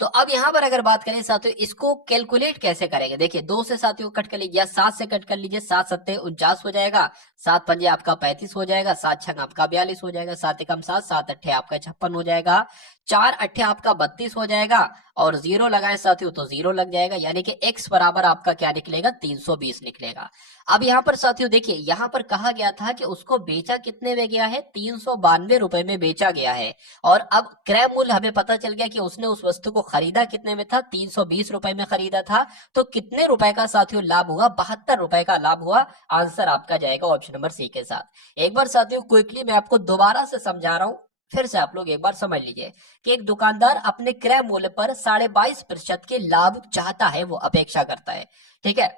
तो अब यहां पर अगर बात करें साथियों इसको कैलकुलेट कैसे करेंगे, देखिए 2 से साथियों कट कर लीजिए, 7 से कट कर लीजिए, 7 सत्ते 49 हो जाएगा, 7 पंजे आपका 35 हो जाएगा, 7 छंग आपका 42 हो जाएगा, 7 एकम 7, 7 अट्ठे आपका 56 हो जाएगा, 4 अट्ठे आपका 32 हो जाएगा, और जीरो लगाए साथियों तो जीरो लग जाएगा, यानी कि x बराबर आपका क्या निकलेगा 320 निकलेगा। अब यहाँ पर साथियों देखिए यहाँ पर कहा गया था कि उसको बेचा कितने में गया है, 392 रुपए में बेचा गया है, और अब क्रय मूल्य हमें पता चल गया कि उसने उस वस्तु को खरीदा कितने में था, 320 रुपए में खरीदा था, तो कितने रुपए का साथियों लाभ हुआ, 72 रुपए का लाभ हुआ। आंसर आपका जाएगा ऑप्शन नंबर सी के साथ। एक बार साथियों क्विकली मैं आपको दोबारा से समझा रहा हूं, फिर से आप लोग एक बार समझ लीजिए कि एक दुकानदार अपने क्रय मूल्य पर 22.5% के लाभ चाहता है, वो अपेक्षा करता है, ठीक है,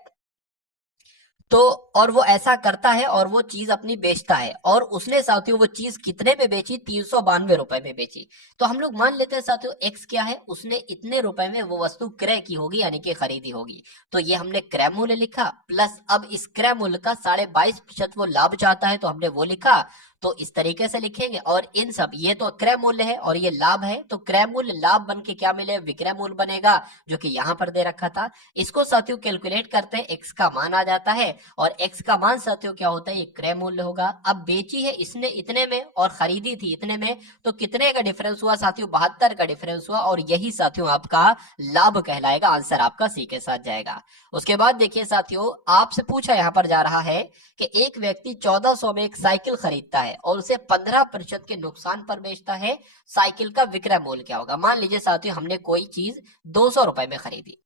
तो और वो ऐसा करता है और वो चीज अपनी बेचता है, और उसने साथियों वो चीज कितने में बेची, 392 रुपए में बेची। तो हम लोग मान लेते हैं साथियों एक्स क्या है, उसने इतने रुपए में वो वस्तु क्रय की होगी, यानी कि खरीदी होगी, तो ये हमने क्रय मूल्य लिखा, प्लस अब इस क्रय मूल्य का 22.5% वो लाभ चाहता है, तो हमने वो लिखा। तो इस तरीके से लिखेंगे, और इन सब ये तो क्रय मूल्य है और ये लाभ है, तो क्रय मूल्य लाभ बन के क्या मिले, विक्रय मूल्य बनेगा, जो कि यहाँ पर दे रखा था। इसको साथियों कैलकुलेट करते हैं, एक्स का मान आ जाता है, और x का मान साथियों क्या होता है, ये क्रय मूल्य होगा। अब बेची है इसने इतने में और खरीदी थी इतने में, तो कितने का डिफरेंस हुआ साथियों, 72 का डिफरेंस हुआ, और यही साथियों आपका लाभ कहलाएगा। आंसर आपका सी के साथ जाएगा। उसके बाद देखिए साथियों आपसे पूछा यहां पर जा रहा है कि एक व्यक्ति 1400 में एक साइकिल खरीदता है और उसे 15% के नुकसान पर बेचता है, साइकिल का विक्रय मूल्य क्या होगा। मान लीजिए साथियों हमने कोई चीज 200 रुपए में खरीदी,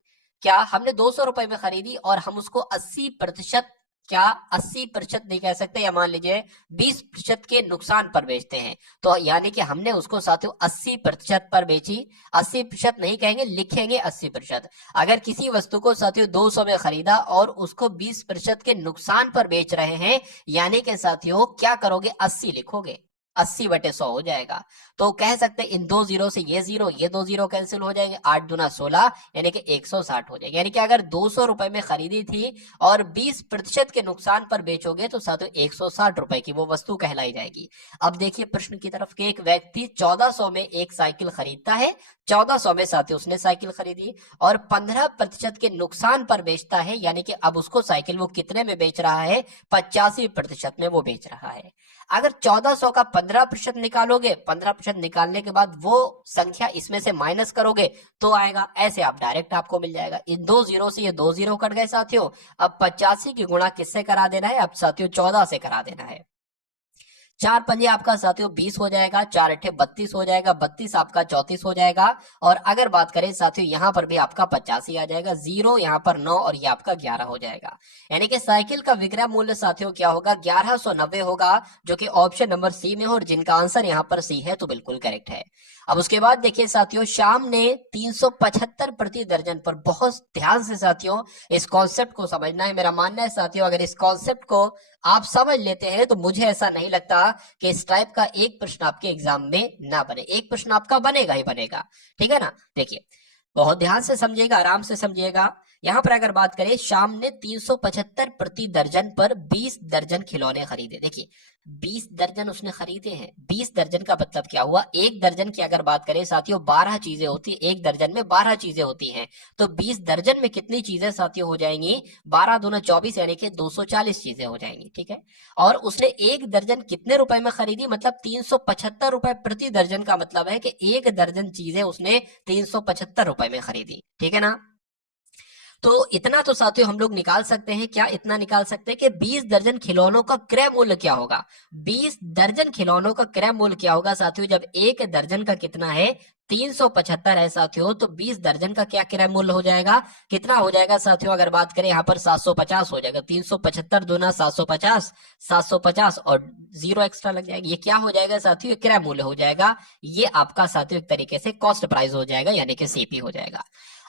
क्या हमने 200 रुपए में खरीदी और हम उसको 80%, क्या 80% नहीं कह सकते, या मान लीजिए 20% के नुकसान पर बेचते हैं, तो यानी कि हमने उसको साथियों 80% पर बेची। 80% नहीं कहेंगे, लिखेंगे 80%। अगर किसी वस्तु को साथियों 200 में खरीदा और उसको 20% के नुकसान पर बेच रहे हैं, यानी कि साथियों क्या करोगे, 80 लिखोगे, 80/100 हो जाएगा। तो कह सकते हैं इन दो जीरो से ये दो जीरो कैंसिल हो जाएंगे, 8 दूना 16, यानी कि 160 हो जाएगा। यानी कि अगर 200 रुपए में खरीदी थी और 20% के नुकसान पर बेचोगे तो साथियों 160 रुपए की वो वस्तु कहलाई जाएगी। अब देखिए प्रश्न की तरफ के, एक व्यक्ति 1400 में एक साइकिल खरीदता है, 1400 में साथियों उसने साइकिल खरीदी और 15% के नुकसान पर बेचता है, यानी कि अब उसको साइकिल वो कितने में बेच रहा है, 85% में वो बेच रहा है। अगर 1400 का 15% निकालोगे, 15% निकालने के बाद वो संख्या इसमें से माइनस करोगे तो आएगा, ऐसे आप डायरेक्ट आपको मिल जाएगा। इन दो जीरो से ये दो जीरो कट गए साथियों। अब 85 की गुणा किससे करा देना है, अब साथियों 14 से करा देना है। 4 पंजे आपका साथियों 20 हो जाएगा, 4 अट्ठे 32 हो जाएगा, 32 आपका 34 हो जाएगा, और अगर बात करें साथियों यहाँ पर भी आपका 85 आ जाएगा, जीरो यहाँ पर 9 और ये आपका 11 हो जाएगा। यानी कि साइकिल का विक्रय मूल्य साथियों क्या होगा, 1190 होगा, जो कि ऑप्शन नंबर सी में हो, और जिनका आंसर यहाँ पर सी है तो बिल्कुल करेक्ट है। अब उसके बाद देखिए साथियों शाम ने 375 प्रति दर्जन पर, बहुत ध्यान से साथियों इस कॉन्सेप्ट को समझना है। मेरा मानना है साथियों अगर इस कॉन्सेप्ट को आप समझ लेते हैं तो मुझे ऐसा नहीं लगता कि इस टाइप का एक प्रश्न आपके एग्जाम में ना बने। एक प्रश्न आपका बनेगा ही बनेगा, ठीक है ना। देखिए बहुत ध्यान से समझिएगा, आराम से समझिएगा यहाँ पर अगर बात करें, श्याम ने 375 प्रति दर्जन पर 20 दर्जन खिलौने खरीदे। देखिए 20 दर्जन उसने खरीदे हैं। 20 दर्जन का मतलब क्या हुआ, एक दर्जन की अगर बात करें साथियों 12 चीजें होती है, एक दर्जन में 12 चीजें होती हैं, तो 20 दर्जन में कितनी चीजें साथियों हो जाएंगी, 12 दूना 24 यानी कि 240 चीजें हो जाएंगी। ठीक है, और उसने एक दर्जन कितने रुपए में खरीदी, मतलब 375 रुपए प्रति दर्जन का मतलब है कि एक दर्जन चीजें उसने 375 रुपए में खरीदी। ठीक है ना, तो इतना तो साथियों हम लोग निकाल सकते हैं। क्या इतना निकाल सकते हैं कि 20 दर्जन खिलौनों का क्रय मूल्य क्या होगा। 20 दर्जन खिलौनों का क्रय मूल्य क्या होगा साथियों, जब एक दर्जन का कितना है 375 है साथियों, तो 20 दर्जन का क्या क्रय मूल्य हो जाएगा, कितना हो जाएगा साथियों, अगर बात करें यहाँ पर 750 हो जाएगा। 375 दूना 750, 750 और 0 एक्स्ट्रा लग जाएगा। ये क्या हो जाएगा साथियों, क्रय मूल्य हो जाएगा। ये आपका साथियों एक तरीके से कॉस्ट प्राइस हो जाएगा, यानी कि सीपी हो जाएगा।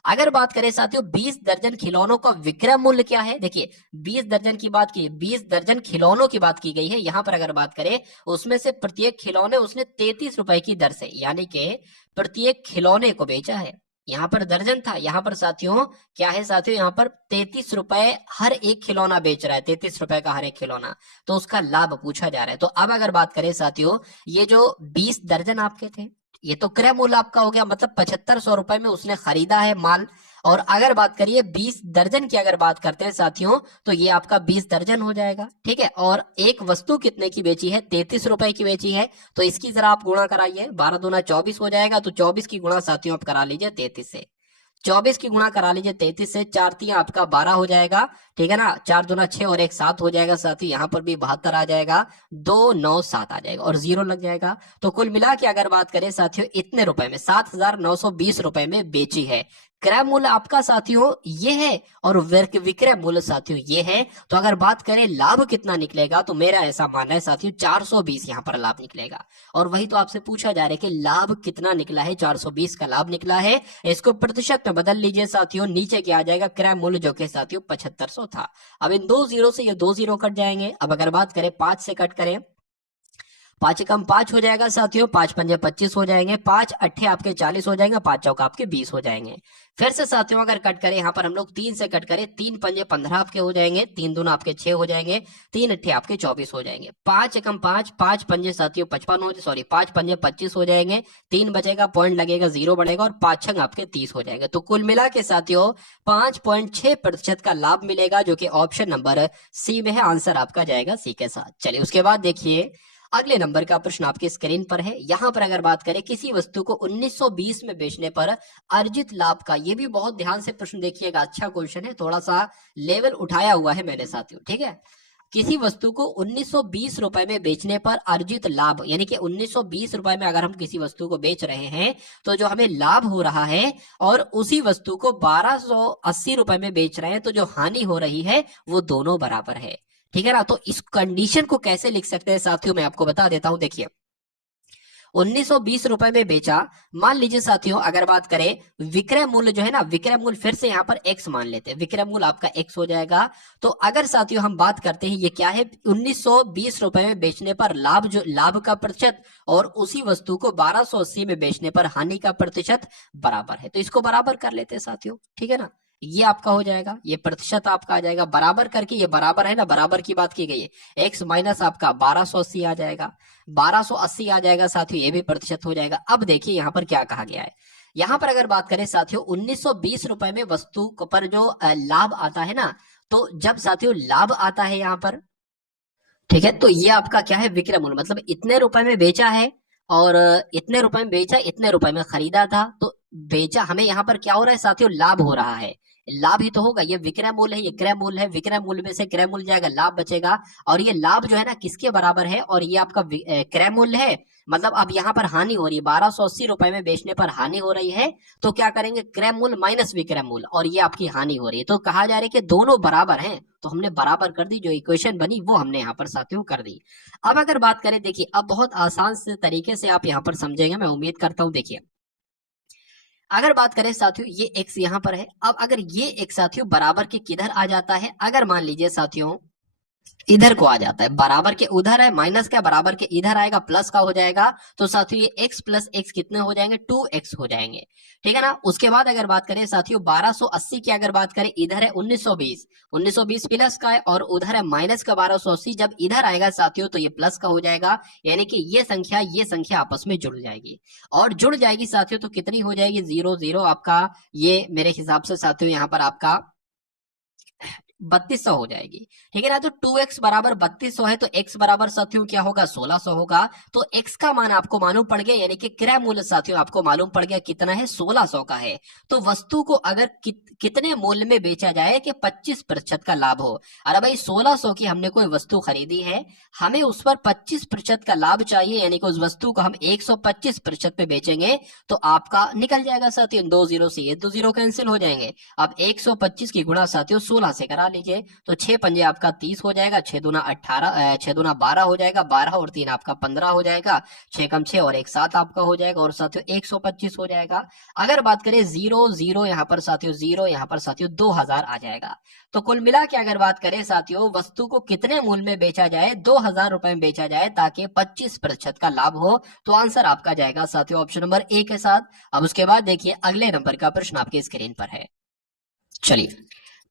अगर बात करें साथियों 20 दर्जन खिलौनों का विक्रय मूल्य क्या है, देखिए 20 दर्जन की बात की, 20 दर्जन खिलौनों की बात की गई है। यहां पर अगर बात करें उसमें से प्रत्येक खिलौने उसने 33 रुपए की दर से, यानी कि प्रत्येक खिलौने को बेचा है। यहाँ पर दर्जन था, यहाँ पर साथियों क्या है साथियों, यहाँ पर 33 रुपए हर एक खिलौना बेच रहा है, 33 रुपए का हर एक खिलौना, तो उसका लाभ पूछा जा रहा है। तो अब अगर बात करें साथियों, ये जो 20 दर्जन आपके थे, ये तो क्रय मूल्य आपका हो गया, मतलब 7500 रुपए में उसने खरीदा है माल। और अगर बात करिए 20 दर्जन की अगर बात करते हैं साथियों, तो ये आपका 20 दर्जन हो जाएगा। ठीक है, और एक वस्तु कितने की बेची है, 33 रुपए की बेची है, तो इसकी जरा आप गुणा कराइए, 12 दूना 24 हो जाएगा, तो 24 की गुणा साथियों आप करा लीजिए 33 से। 24 की गुणा करा लीजिए 33 से, 4 3 आपका 12 हो जाएगा। ठीक है ना, 4 दूना 6 और 1 7 हो जाएगा साथी, यहाँ पर भी 72 आ जाएगा, 2 9 7 आ जाएगा और 0 लग जाएगा। तो कुल मिला के अगर बात करें साथियों इतने रुपए में 7,920 रुपए में बेची है। क्रय मूल्य आपका साथियों ये है और विक्रय मूल्य साथियों ये है। तो अगर बात करें लाभ कितना निकलेगा, तो मेरा ऐसा मानना है साथियों 420 यहाँ पर लाभ निकलेगा। और वही तो आपसे पूछा जा रहा है कि लाभ कितना निकला है, 420 का लाभ निकला है। इसको प्रतिशत में बदल लीजिए साथियों, नीचे क्या आ जाएगा, क्रय मूल्य जो कि साथियों 7500 था। अब इन 2 जीरो से ये 2 जीरो कट जाएंगे। अब अगर बात करें 5 से कट करें, 5 कम 5 हो जाएगा साथियों, 5 पंजे 25 हो जाएंगे, 5 अट्ठे आपके 40 हो जाएंगे, 5 चौका आपके 20 हो जाएंगे। फिर से साथियों अगर कट करें यहाँ पर हम लोग 3 से कट करें, 3 पंजे 15 आपके हो जाएंगे, 3 दूना आपके 6 हो जाएंगे, 3 अट्ठे आपके 24 हो जाएंगे। 5 कम 5, 5 पंजे साथियों 55 हो, सॉरी 5 पंजे 25 हो जाएंगे, 3 बचेगा, पॉइंट लगेगा, 0 बढ़ेगा और 5 छंग आपके 30 हो जाएंगे। तो कुल मिला के साथियों 5.6% का लाभ मिलेगा, जो कि ऑप्शन नंबर सी में है। आंसर आपका जाएगा सी के साथ। चलिए उसके बाद देखिए अगले नंबर का प्रश्न आपके स्क्रीन पर है। यहां पर अगर बात करें किसी वस्तु को 1920 में बेचने पर अर्जित लाभ का, ये भी बहुत ध्यान से प्रश्न देखिएगा, अच्छा क्वेश्चन है, थोड़ा सा लेवल उठाया हुआ है मैंने साथियों। ठीक है, किसी वस्तु को 1920 रुपए में बेचने पर अर्जित लाभ, यानी कि 1920 रुपए में अगर हम किसी वस्तु को बेच रहे हैं तो जो हमें लाभ हो रहा है, और उसी वस्तु को 1280 रुपए में बेच रहे हैं तो जो हानि हो रही है वो दोनों बराबर है। ठीक है ना, तो इस कंडीशन को कैसे लिख सकते हैं साथियों, मैं आपको बता देता हूं। देखिए 1920 रुपए में बेचा, मान लीजिए साथियों अगर बात करें विक्रय मूल्य जो है ना, विक्रय मूल्य फिर से यहाँ पर x मान लेते हैं, विक्रय मूल्य आपका x हो जाएगा। तो अगर साथियों हम बात करते हैं ये क्या है, 1920 रुपए में बेचने पर लाभ, जो लाभ का प्रतिशत, और उसी वस्तु को 1280 में बेचने पर हानि का प्रतिशत बराबर है, तो इसको बराबर कर लेते हैं साथियों। ठीक है ना, ये आपका हो जाएगा, ये प्रतिशत आपका आ जाएगा बराबर करके, ये बराबर है ना, बराबर की बात की गई है, x माइनस आपका 1280 आ जाएगा, 1280 आ जाएगा साथियों, ये भी प्रतिशत हो जाएगा। अब देखिए यहाँ पर क्या कहा गया है, यहाँ पर अगर बात करें साथियों 1920 रुपए में वस्तु पर जो लाभ आता है ना, तो जब साथियों लाभ आता है यहाँ पर, ठीक है, तो ये आपका क्या है, विक्रय मूल्य, मतलब इतने रुपए में बेचा है और इतने रुपए में बेचा, इतने रुपए में खरीदा था, तो बेचा, हमें यहाँ पर क्या हो रहा है साथियों, लाभ हो रहा है, लाभ ही तो होगा। ये विक्रय मूल्य है, ये क्रय मूल्य है, विक्रय मूल्य में से क्रय मूल्य जाएगा, लाभ बचेगा, और ये लाभ जो है ना किसके बराबर है, और ये आपका क्रय मूल्य है, मतलब अब यहाँ पर हानि हो रही है, 1280 रुपए में बेचने पर हानि हो रही है, तो क्या करेंगे, क्रय मूल्य माइनस विक्रय मूल्य, और ये आपकी हानि हो रही है, तो कहा जा रहा है कि दोनों बराबर हैं, तो हमने बराबर कर दी, जो इक्वेशन बनी वो हमने यहाँ पर साथियों कर दी। अब अगर बात करें, देखिए अब बहुत आसान से तरीके से आप यहाँ पर समझेंगे, मैं उम्मीद करता हूँ। देखिए अगर बात करें साथियों ये x यहाँ पर है, अब अगर ये x साथियों बराबर के किधर आ जाता है, अगर मान लीजिए साथियों इधर को आ जाता है, बराबर के उधर है, माइनस क्या बराबर के इधर आएगा, प्लस का हो जाएगा। तो साथियों ये x प्लस एक्स कितने हो जाएंगे, 2x हो जाएंगे, ठीक है ना। उसके बाद अगर बात करें साथियों 1280 की अगर बात करें, इधर है 1920, 1920 प्लस का है और उधर है माइनस का 1280। जब इधर आएगा साथियों तो ये प्लस का हो जाएगा, यानी कि ये संख्या आपस में जुड़ जाएगी, और जुड़ जाएगी साथियों तो कितनी हो जाएगी, 0 0 आपका, ये मेरे हिसाब से साथियों यहाँ पर आपका 3200 हो जाएगी, ठीक है ना। तो 2x बराबर 3200 है, तो x बराबर साथियों क्या होगा, 1600 होगा। तो x का मान आपको मालूम पड़ गया, यानी कि क्रय मूल्य साथियों आपको मालूम पड़ गया कितना है, 1600 का है। तो वस्तु को अगर कितने मूल्य में बेचा जाए कि 25% का लाभ हो। अरे भाई 1600 की हमने कोई वस्तु खरीदी है, हमें उस पर 25% का लाभ चाहिए, यानी कि उस वस्तु को हम 125% पे बेचेंगे, तो आपका निकल जाएगा साथियों, 2 जीरो से ये 2 जीरो कैंसिल हो जाएंगे। अब 125 की गुणा साथियों 16 से करा लीजिए, तो 6 पंजे आपका 30 हो जाएगा, 6 दूना 18, 6 दूना 12 हो जाएगा, 12 और 3 आपका 15 हो जाएगा, 6 कम 6 और 1 7 आपका हो जाएगा, और साथियों 125 हो जाएगा। अगर बात करें 0 0 यहाँ पर साथियों 0 यहाँ पर साथियों 2000 आ जाएगा। तो कुल मिला के अगर बात करें साथियों वस्तु को कितने मूल्य में बेचा जाए, 2000 रुपए में बेचा जाए ताकि 25% का लाभ हो, तो आंसर आपका जाएगा साथियों ऑप्शन नंबर ए के साथ। अब उसके बाद देखिए अगले नंबर का प्रश्न आपके स्क्रीन पर है। चलिए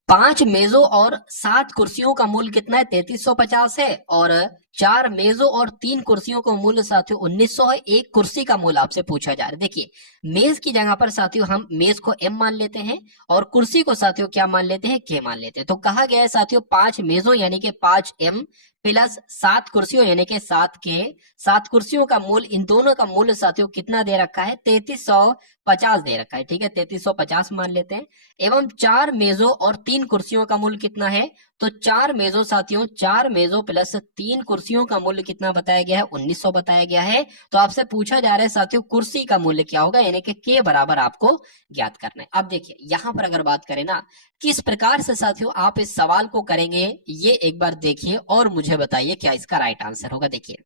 5 मेजों और 7 कुर्सियों का मूल्य कितना है, 3350 है, और 4 मेजों और 3 कुर्सियों का मूल्य साथियों 1900 है। एक कुर्सी का मूल्य आपसे पूछा जा रहा है। देखिए मेज की जगह पर साथियों हम मेज को m मान लेते हैं और कुर्सी को साथियों क्या मान लेते हैं, k मान लेते हैं। तो कहा गया है साथियों 5 मेजों यानी कि 5m प्लस 7 कुर्सियों यानी कि 7k, 7 कुर्सियों का मूल्य, इन दोनों का मूल्य साथियों कितना दे रखा है, 3350 दे रखा है, ठीक है 3350 मान लेते हैं। एवं 4 मेजों और 3 कुर्सियों का मूल्य कितना है, तो 4 मेजों साथियों 4 मेजों प्लस 3 कुर्सियों का मूल्य कितना बताया गया है, 1900 बताया गया है। तो आपसे पूछा जा रहा है साथियों कुर्सी का मूल्य क्या होगा, यानी कि k बराबर आपको ज्ञात करना है। अब देखिए यहां पर अगर बात करें ना किस प्रकार से साथियों आप इस सवाल को करेंगे, ये एक बार देखिए और मुझे बताइए क्या इसका राइट आंसर होगा। देखिए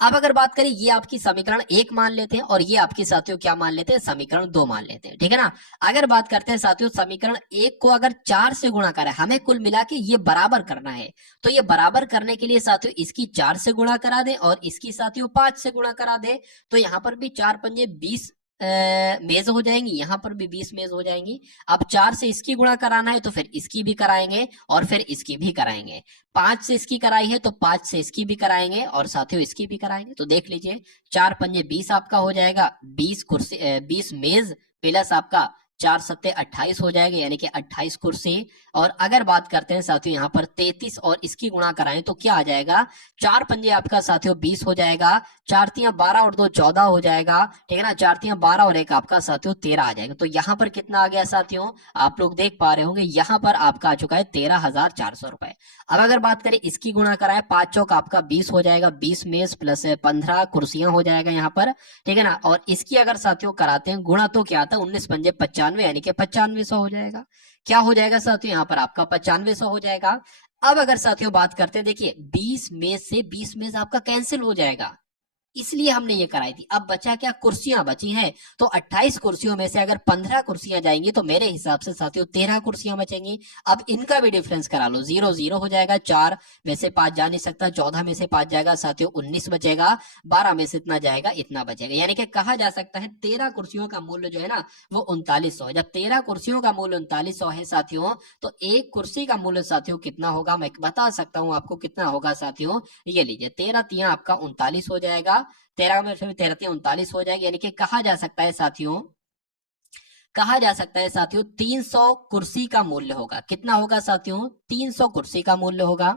अब अगर बात करें ये आपकी समीकरण 1 मान लेते हैं और ये आपकी साथियों क्या मान लेते हैं, समीकरण 2 मान लेते हैं, ठीक है ना। अगर बात करते हैं साथियों समीकरण 1 को अगर 4 से गुणा करें, हमें कुल मिला के ये बराबर करना है, तो ये बराबर करने के लिए साथियों इसकी 4 से गुणा करा दें और इसकी साथियों 5 से गुणा करा दें, तो यहाँ पर भी 4 पंजे 20 मेज हो जाएंगी, यहाँ पर भी 20 मेज हो जाएंगी। अब 4 से इसकी गुणा कराना है तो फिर इसकी भी कराएंगे और फिर इसकी भी कराएंगे। 5 से इसकी कराई है तो 5 से इसकी भी कराएंगे और साथियों इसकी भी कराएंगे। तो देख लीजिए 4 पंजे 20 आपका हो जाएगा, 20 कुर्सी 20 मेज प्लस आपका 4 सत्ते 28 हो जाएगा, यानी कि 28 कुर्सी। और अगर बात करते हैं साथियों यहाँ पर 33 और इसकी गुणा कराएं तो क्या आ जाएगा, 4 पंजे आपका साथियों 20 हो जाएगा, 4 तियां 12 और 2 14 हो जाएगा, ठीक है ना। 4 तियां 12 और 1 आपका साथियों 13 आ जाएगा। तो यहाँ पर कितना आ गया साथियों, आप लोग देख पा रहे होंगे यहाँ पर आपका आ चुका है 13,400 रुपए। अब अगर बात करें इसकी गुणा कराए, 5 चौक आपका 20 हो जाएगा, 20 मेज प्लस 15 कुर्सियां हो जाएगा यहाँ पर, ठीक है ना। और इसकी अगर साथियों कराते हैं गुणा तो क्या आता है, 19 पंजे 95 यानी कि 9500 हो जाएगा। क्या हो जाएगा साथियों, यहाँ पर आपका 9500 हो जाएगा। अब अगर साथियों बात करते हैं, देखिए 20 मेज से 20 मेज आपका कैंसिल हो जाएगा, इसलिए हमने ये कराई थी। अब बचा क्या, कुर्सियां बची हैं, तो 28 कुर्सियों में से अगर 15 कुर्सियां जाएंगी तो मेरे हिसाब से साथियों 13 कुर्सियां बचेंगी। अब इनका भी डिफरेंस करा लो, 0 0 हो जाएगा, 4 में से 5 जा नहीं सकता, 14 में से 5 जाएगा साथियों 19 बचेगा, 12 में से इतना जाएगा इतना बचेगा, यानी कि कहा जा सकता है 13 कुर्सियों का मूल्य जो है ना वो 3900 है। जब 13 कुर्सियों का मूल्य 3900 है साथियों, तो एक कुर्सी का मूल्य साथियों कितना होगा, मैं बता सकता हूं आपको कितना होगा साथियों। ये लीजिए 13 तियां आपका 39 हो जाएगा, 13 में फिर 13 39 हो जाएगी, यानी कि कहा जा सकता है साथियों, कहा जा सकता है साथियों 300 कुर्सी का मूल्य होगा। कितना होगा साथियों, 300 कुर्सी का मूल्य होगा।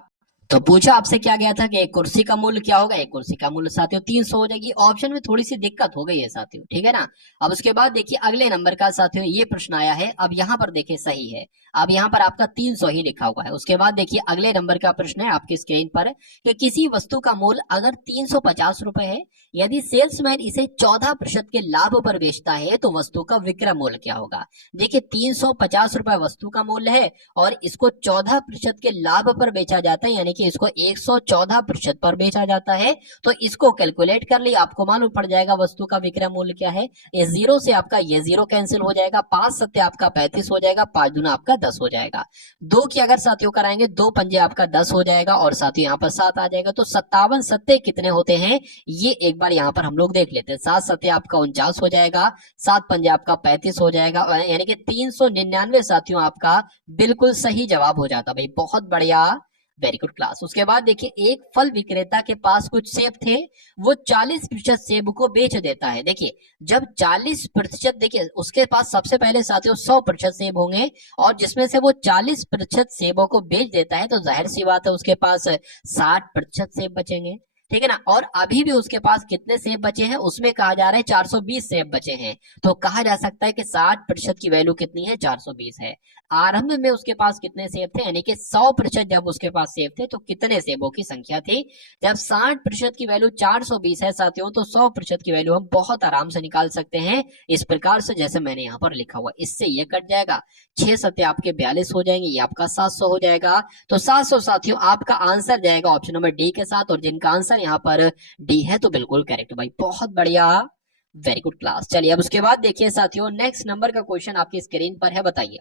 तो पूछा आपसे क्या गया था कि एक कुर्सी का मूल्य क्या होगा, एक कुर्सी का मूल्य साथियों 300 हो जाएगी। ऑप्शन में थोड़ी सी दिक्कत हो गई है साथियों, ठीक है ना। अब उसके बाद देखिए अगले नंबर का साथियों ये प्रश्न आया है, अब यहाँ पर देखिए सही है, अब यहाँ पर आपका 300 ही लिखा हुआ है। उसके बाद देखिए अगले नंबर का प्रश्न है आपकी स्क्रीन पर कि किसी वस्तु का मूल्य अगर 350 रुपए है, यदि सेल्समैन इसे 14% के लाभ पर बेचता है तो वस्तु का विक्रय मूल्य क्या होगा। देखिए 350 रुपए वस्तु का मूल्य है और इसको 14% के लाभ पर बेचा जाता है, यानी देखिए इसको 114% पर बेचा जाता है। तो इसको कैलकुलेट कर लिया, आपको मालूम पड़ जाएगा वस्तु का विक्रय मूल्य क्या है। ये जीरो से आपका ये जीरो कैंसिल हो जाएगा, 5 सत्ते आपका 35 हो जाएगा, 5 दूना आपका 10 हो जाएगा। दो की अगर साथियों कराएंगे, 2 पंजे आपका 10 हो जाएगा और साथियों यहाँ पर 7 आ जाएगा। तो 57 सत्ते कितने होते हैं ये एक बार यहाँ पर हम लोग देख लेते हैं। 7 सत्ते आपका 49 हो जाएगा, 7 पंजे आपका 35 हो जाएगा, यानी कि 399 साथियों आपका बिल्कुल सही जवाब हो जाता। भाई बहुत बढ़िया, वेरी गुड क्लास। उसके बाद देखिए एक फल विक्रेता के पास कुछ सेब थे, वो 40% सेब को बेच देता है। देखिए जब 40%, देखिए उसके पास सबसे पहले साथियों 100% सेब होंगे और जिसमें से वो 40% सेबों को बेच देता है, तो जाहिर सी बात है उसके पास 60% सेब बचेंगे, ठीक है ना। और अभी भी उसके पास कितने सेब बचे हैं, उसमें कहा जा रहा है 420 सेब बचे हैं। तो कहा जा सकता है कि 60% की वैल्यू कितनी है, 420 है। आरंभ में उसके पास कितने सेब थे, यानी कि 100% जब उसके पास सेब थे तो कितने सेबों की संख्या थी। जब 60% की वैल्यू 420 है साथियों, तो 100% की वैल्यू हम बहुत आराम से निकाल सकते हैं इस प्रकार से, जैसे मैंने यहाँ पर लिखा हुआ। इससे ये कट जाएगा, 6 सत्ते आपके 42 हो जाएंगे, ये आपका 700 हो जाएगा। तो 700 साथियों आपका आंसर जाएगा ऑप्शन नंबर डी के साथ, और जिनका आंसर यहाँ पर डी है तो बिल्कुल करेक्ट। भाई बहुत बढ़िया, वेरी गुड क्लास। चलिए अब उसके बाद देखिए साथियों नेक्स्ट नंबर का क्वेश्चन आपकी स्क्रीन पर है। बताइए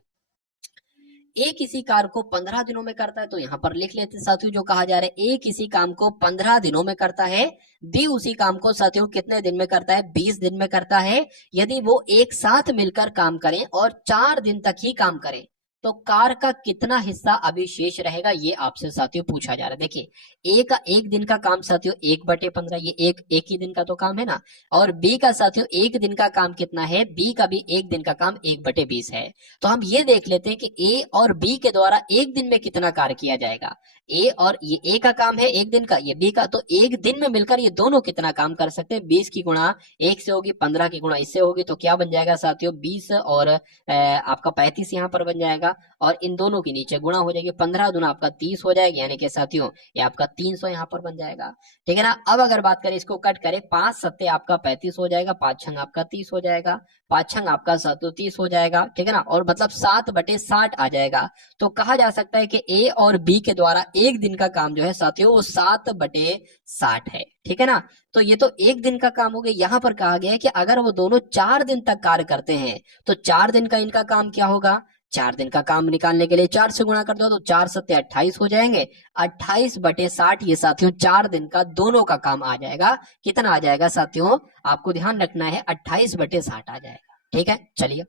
ए किसी कार्य को 15 दिनों में करता है, तो यहां पर लिख लेते हैं साथियों जो कहा जा रहा है। ए किसी काम को 15 दिनों में करता है, बी उसी काम को साथियों कितने दिन में करता है, 20 दिन में करता है। यदि वो एक साथ मिलकर काम करें और 4 दिन तक ही काम करें, तो कार का कितना हिस्सा अभी शेष रहेगा, ये आपसे साथियों पूछा जा रहा है। देखिए ए का एक दिन का काम साथियों 1/15, ये एक ही दिन का तो काम है ना। और बी का साथियों एक दिन का काम कितना है, बी का भी एक दिन का काम 1/20 है। तो हम ये देख लेते हैं कि ए और बी के द्वारा एक दिन में कितना कार्य किया जाएगा। ए और ये ए का काम है एक दिन का, ये बी का, तो एक दिन में मिलकर ये दोनों कितना काम कर सकते हैं। 20 की गुणा 1 से होगी, 15 की गुणा इससे होगी, तो क्या बन जाएगा साथियों 20 और आपका 35 यहाँ पर बन जाएगा, और इन दोनों के नीचे गुणा हो जाएगी, 15 दूना आपका 30 हो जाएगी, यानी कि साथियों ये आपका 300 यहाँ पर बन जाएगा, ठीक है ना। अब अगर बात करें इसको कट करें, 5 सत्ते आपका 35 हो जाएगा, 5 छंग आपका 30 हो जाएगा, 5 छंग आपका 30 हो जाएगा, ठीक है ना। और मतलब 7/60 आ जाएगा। तो कहा जा सकता है कि ए और बी के द्वारा एक दिन का काम जो है साथियों वो 7/60 है, ठीक है ना। तो ये तो एक दिन का काम हो गया। यहाँ पर कहा गया है कि अगर वो दोनों 4 दिन तक कार्य करते हैं, तो 4 दिन का इनका काम क्या होगा। 4 दिन का काम निकालने के लिए 4 से गुणा कर दो, तो 4 सत्ते 28 हो जाएंगे, 28/60 ये साथियों 4 दिन का दोनों का काम आ जाएगा। कितना आ जाएगा साथियों, आपको ध्यान रखना है 28/60 आ जाएगा, ठीक है। चलिए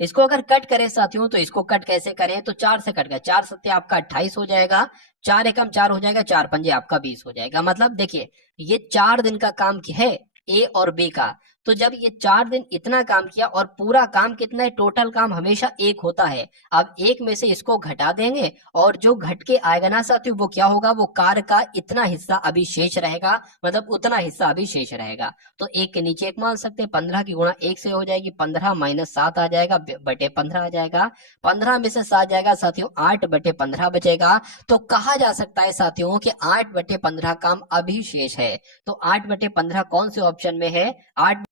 इसको अगर कट करें साथियों, तो इसको कट कैसे करें, तो 4 से कट गया, 4 सत्ते आपका 28 हो जाएगा, 4 एकम 4 हो जाएगा, 4 पंजे आपका 20 हो जाएगा। मतलब देखिए ये 4 दिन का काम है ए और बी का। तो जब ये 4 दिन इतना काम किया, और पूरा काम कितना है, टोटल काम हमेशा 1 होता है। अब 1 में से इसको घटा देंगे, और जो घट के आएगा ना साथियों वो क्या होगा, वो कार्य का इतना हिस्सा अभी शेष रहेगा, मतलब उतना हिस्सा अभी शेष रहेगा। तो 1 के नीचे 1 मान सकते हैं, 15 की गुणा 1 से हो जाएगी, 15 - 7 आ जाएगा, बटे 15 आ जाएगा, 15 में से 7 जाएगा साथियों 8/15 बचेगा। तो कहा जा सकता है साथियों कि 8/15 काम अभी शेष है। तो 8/15 कौन से ऑप्शन में है, 8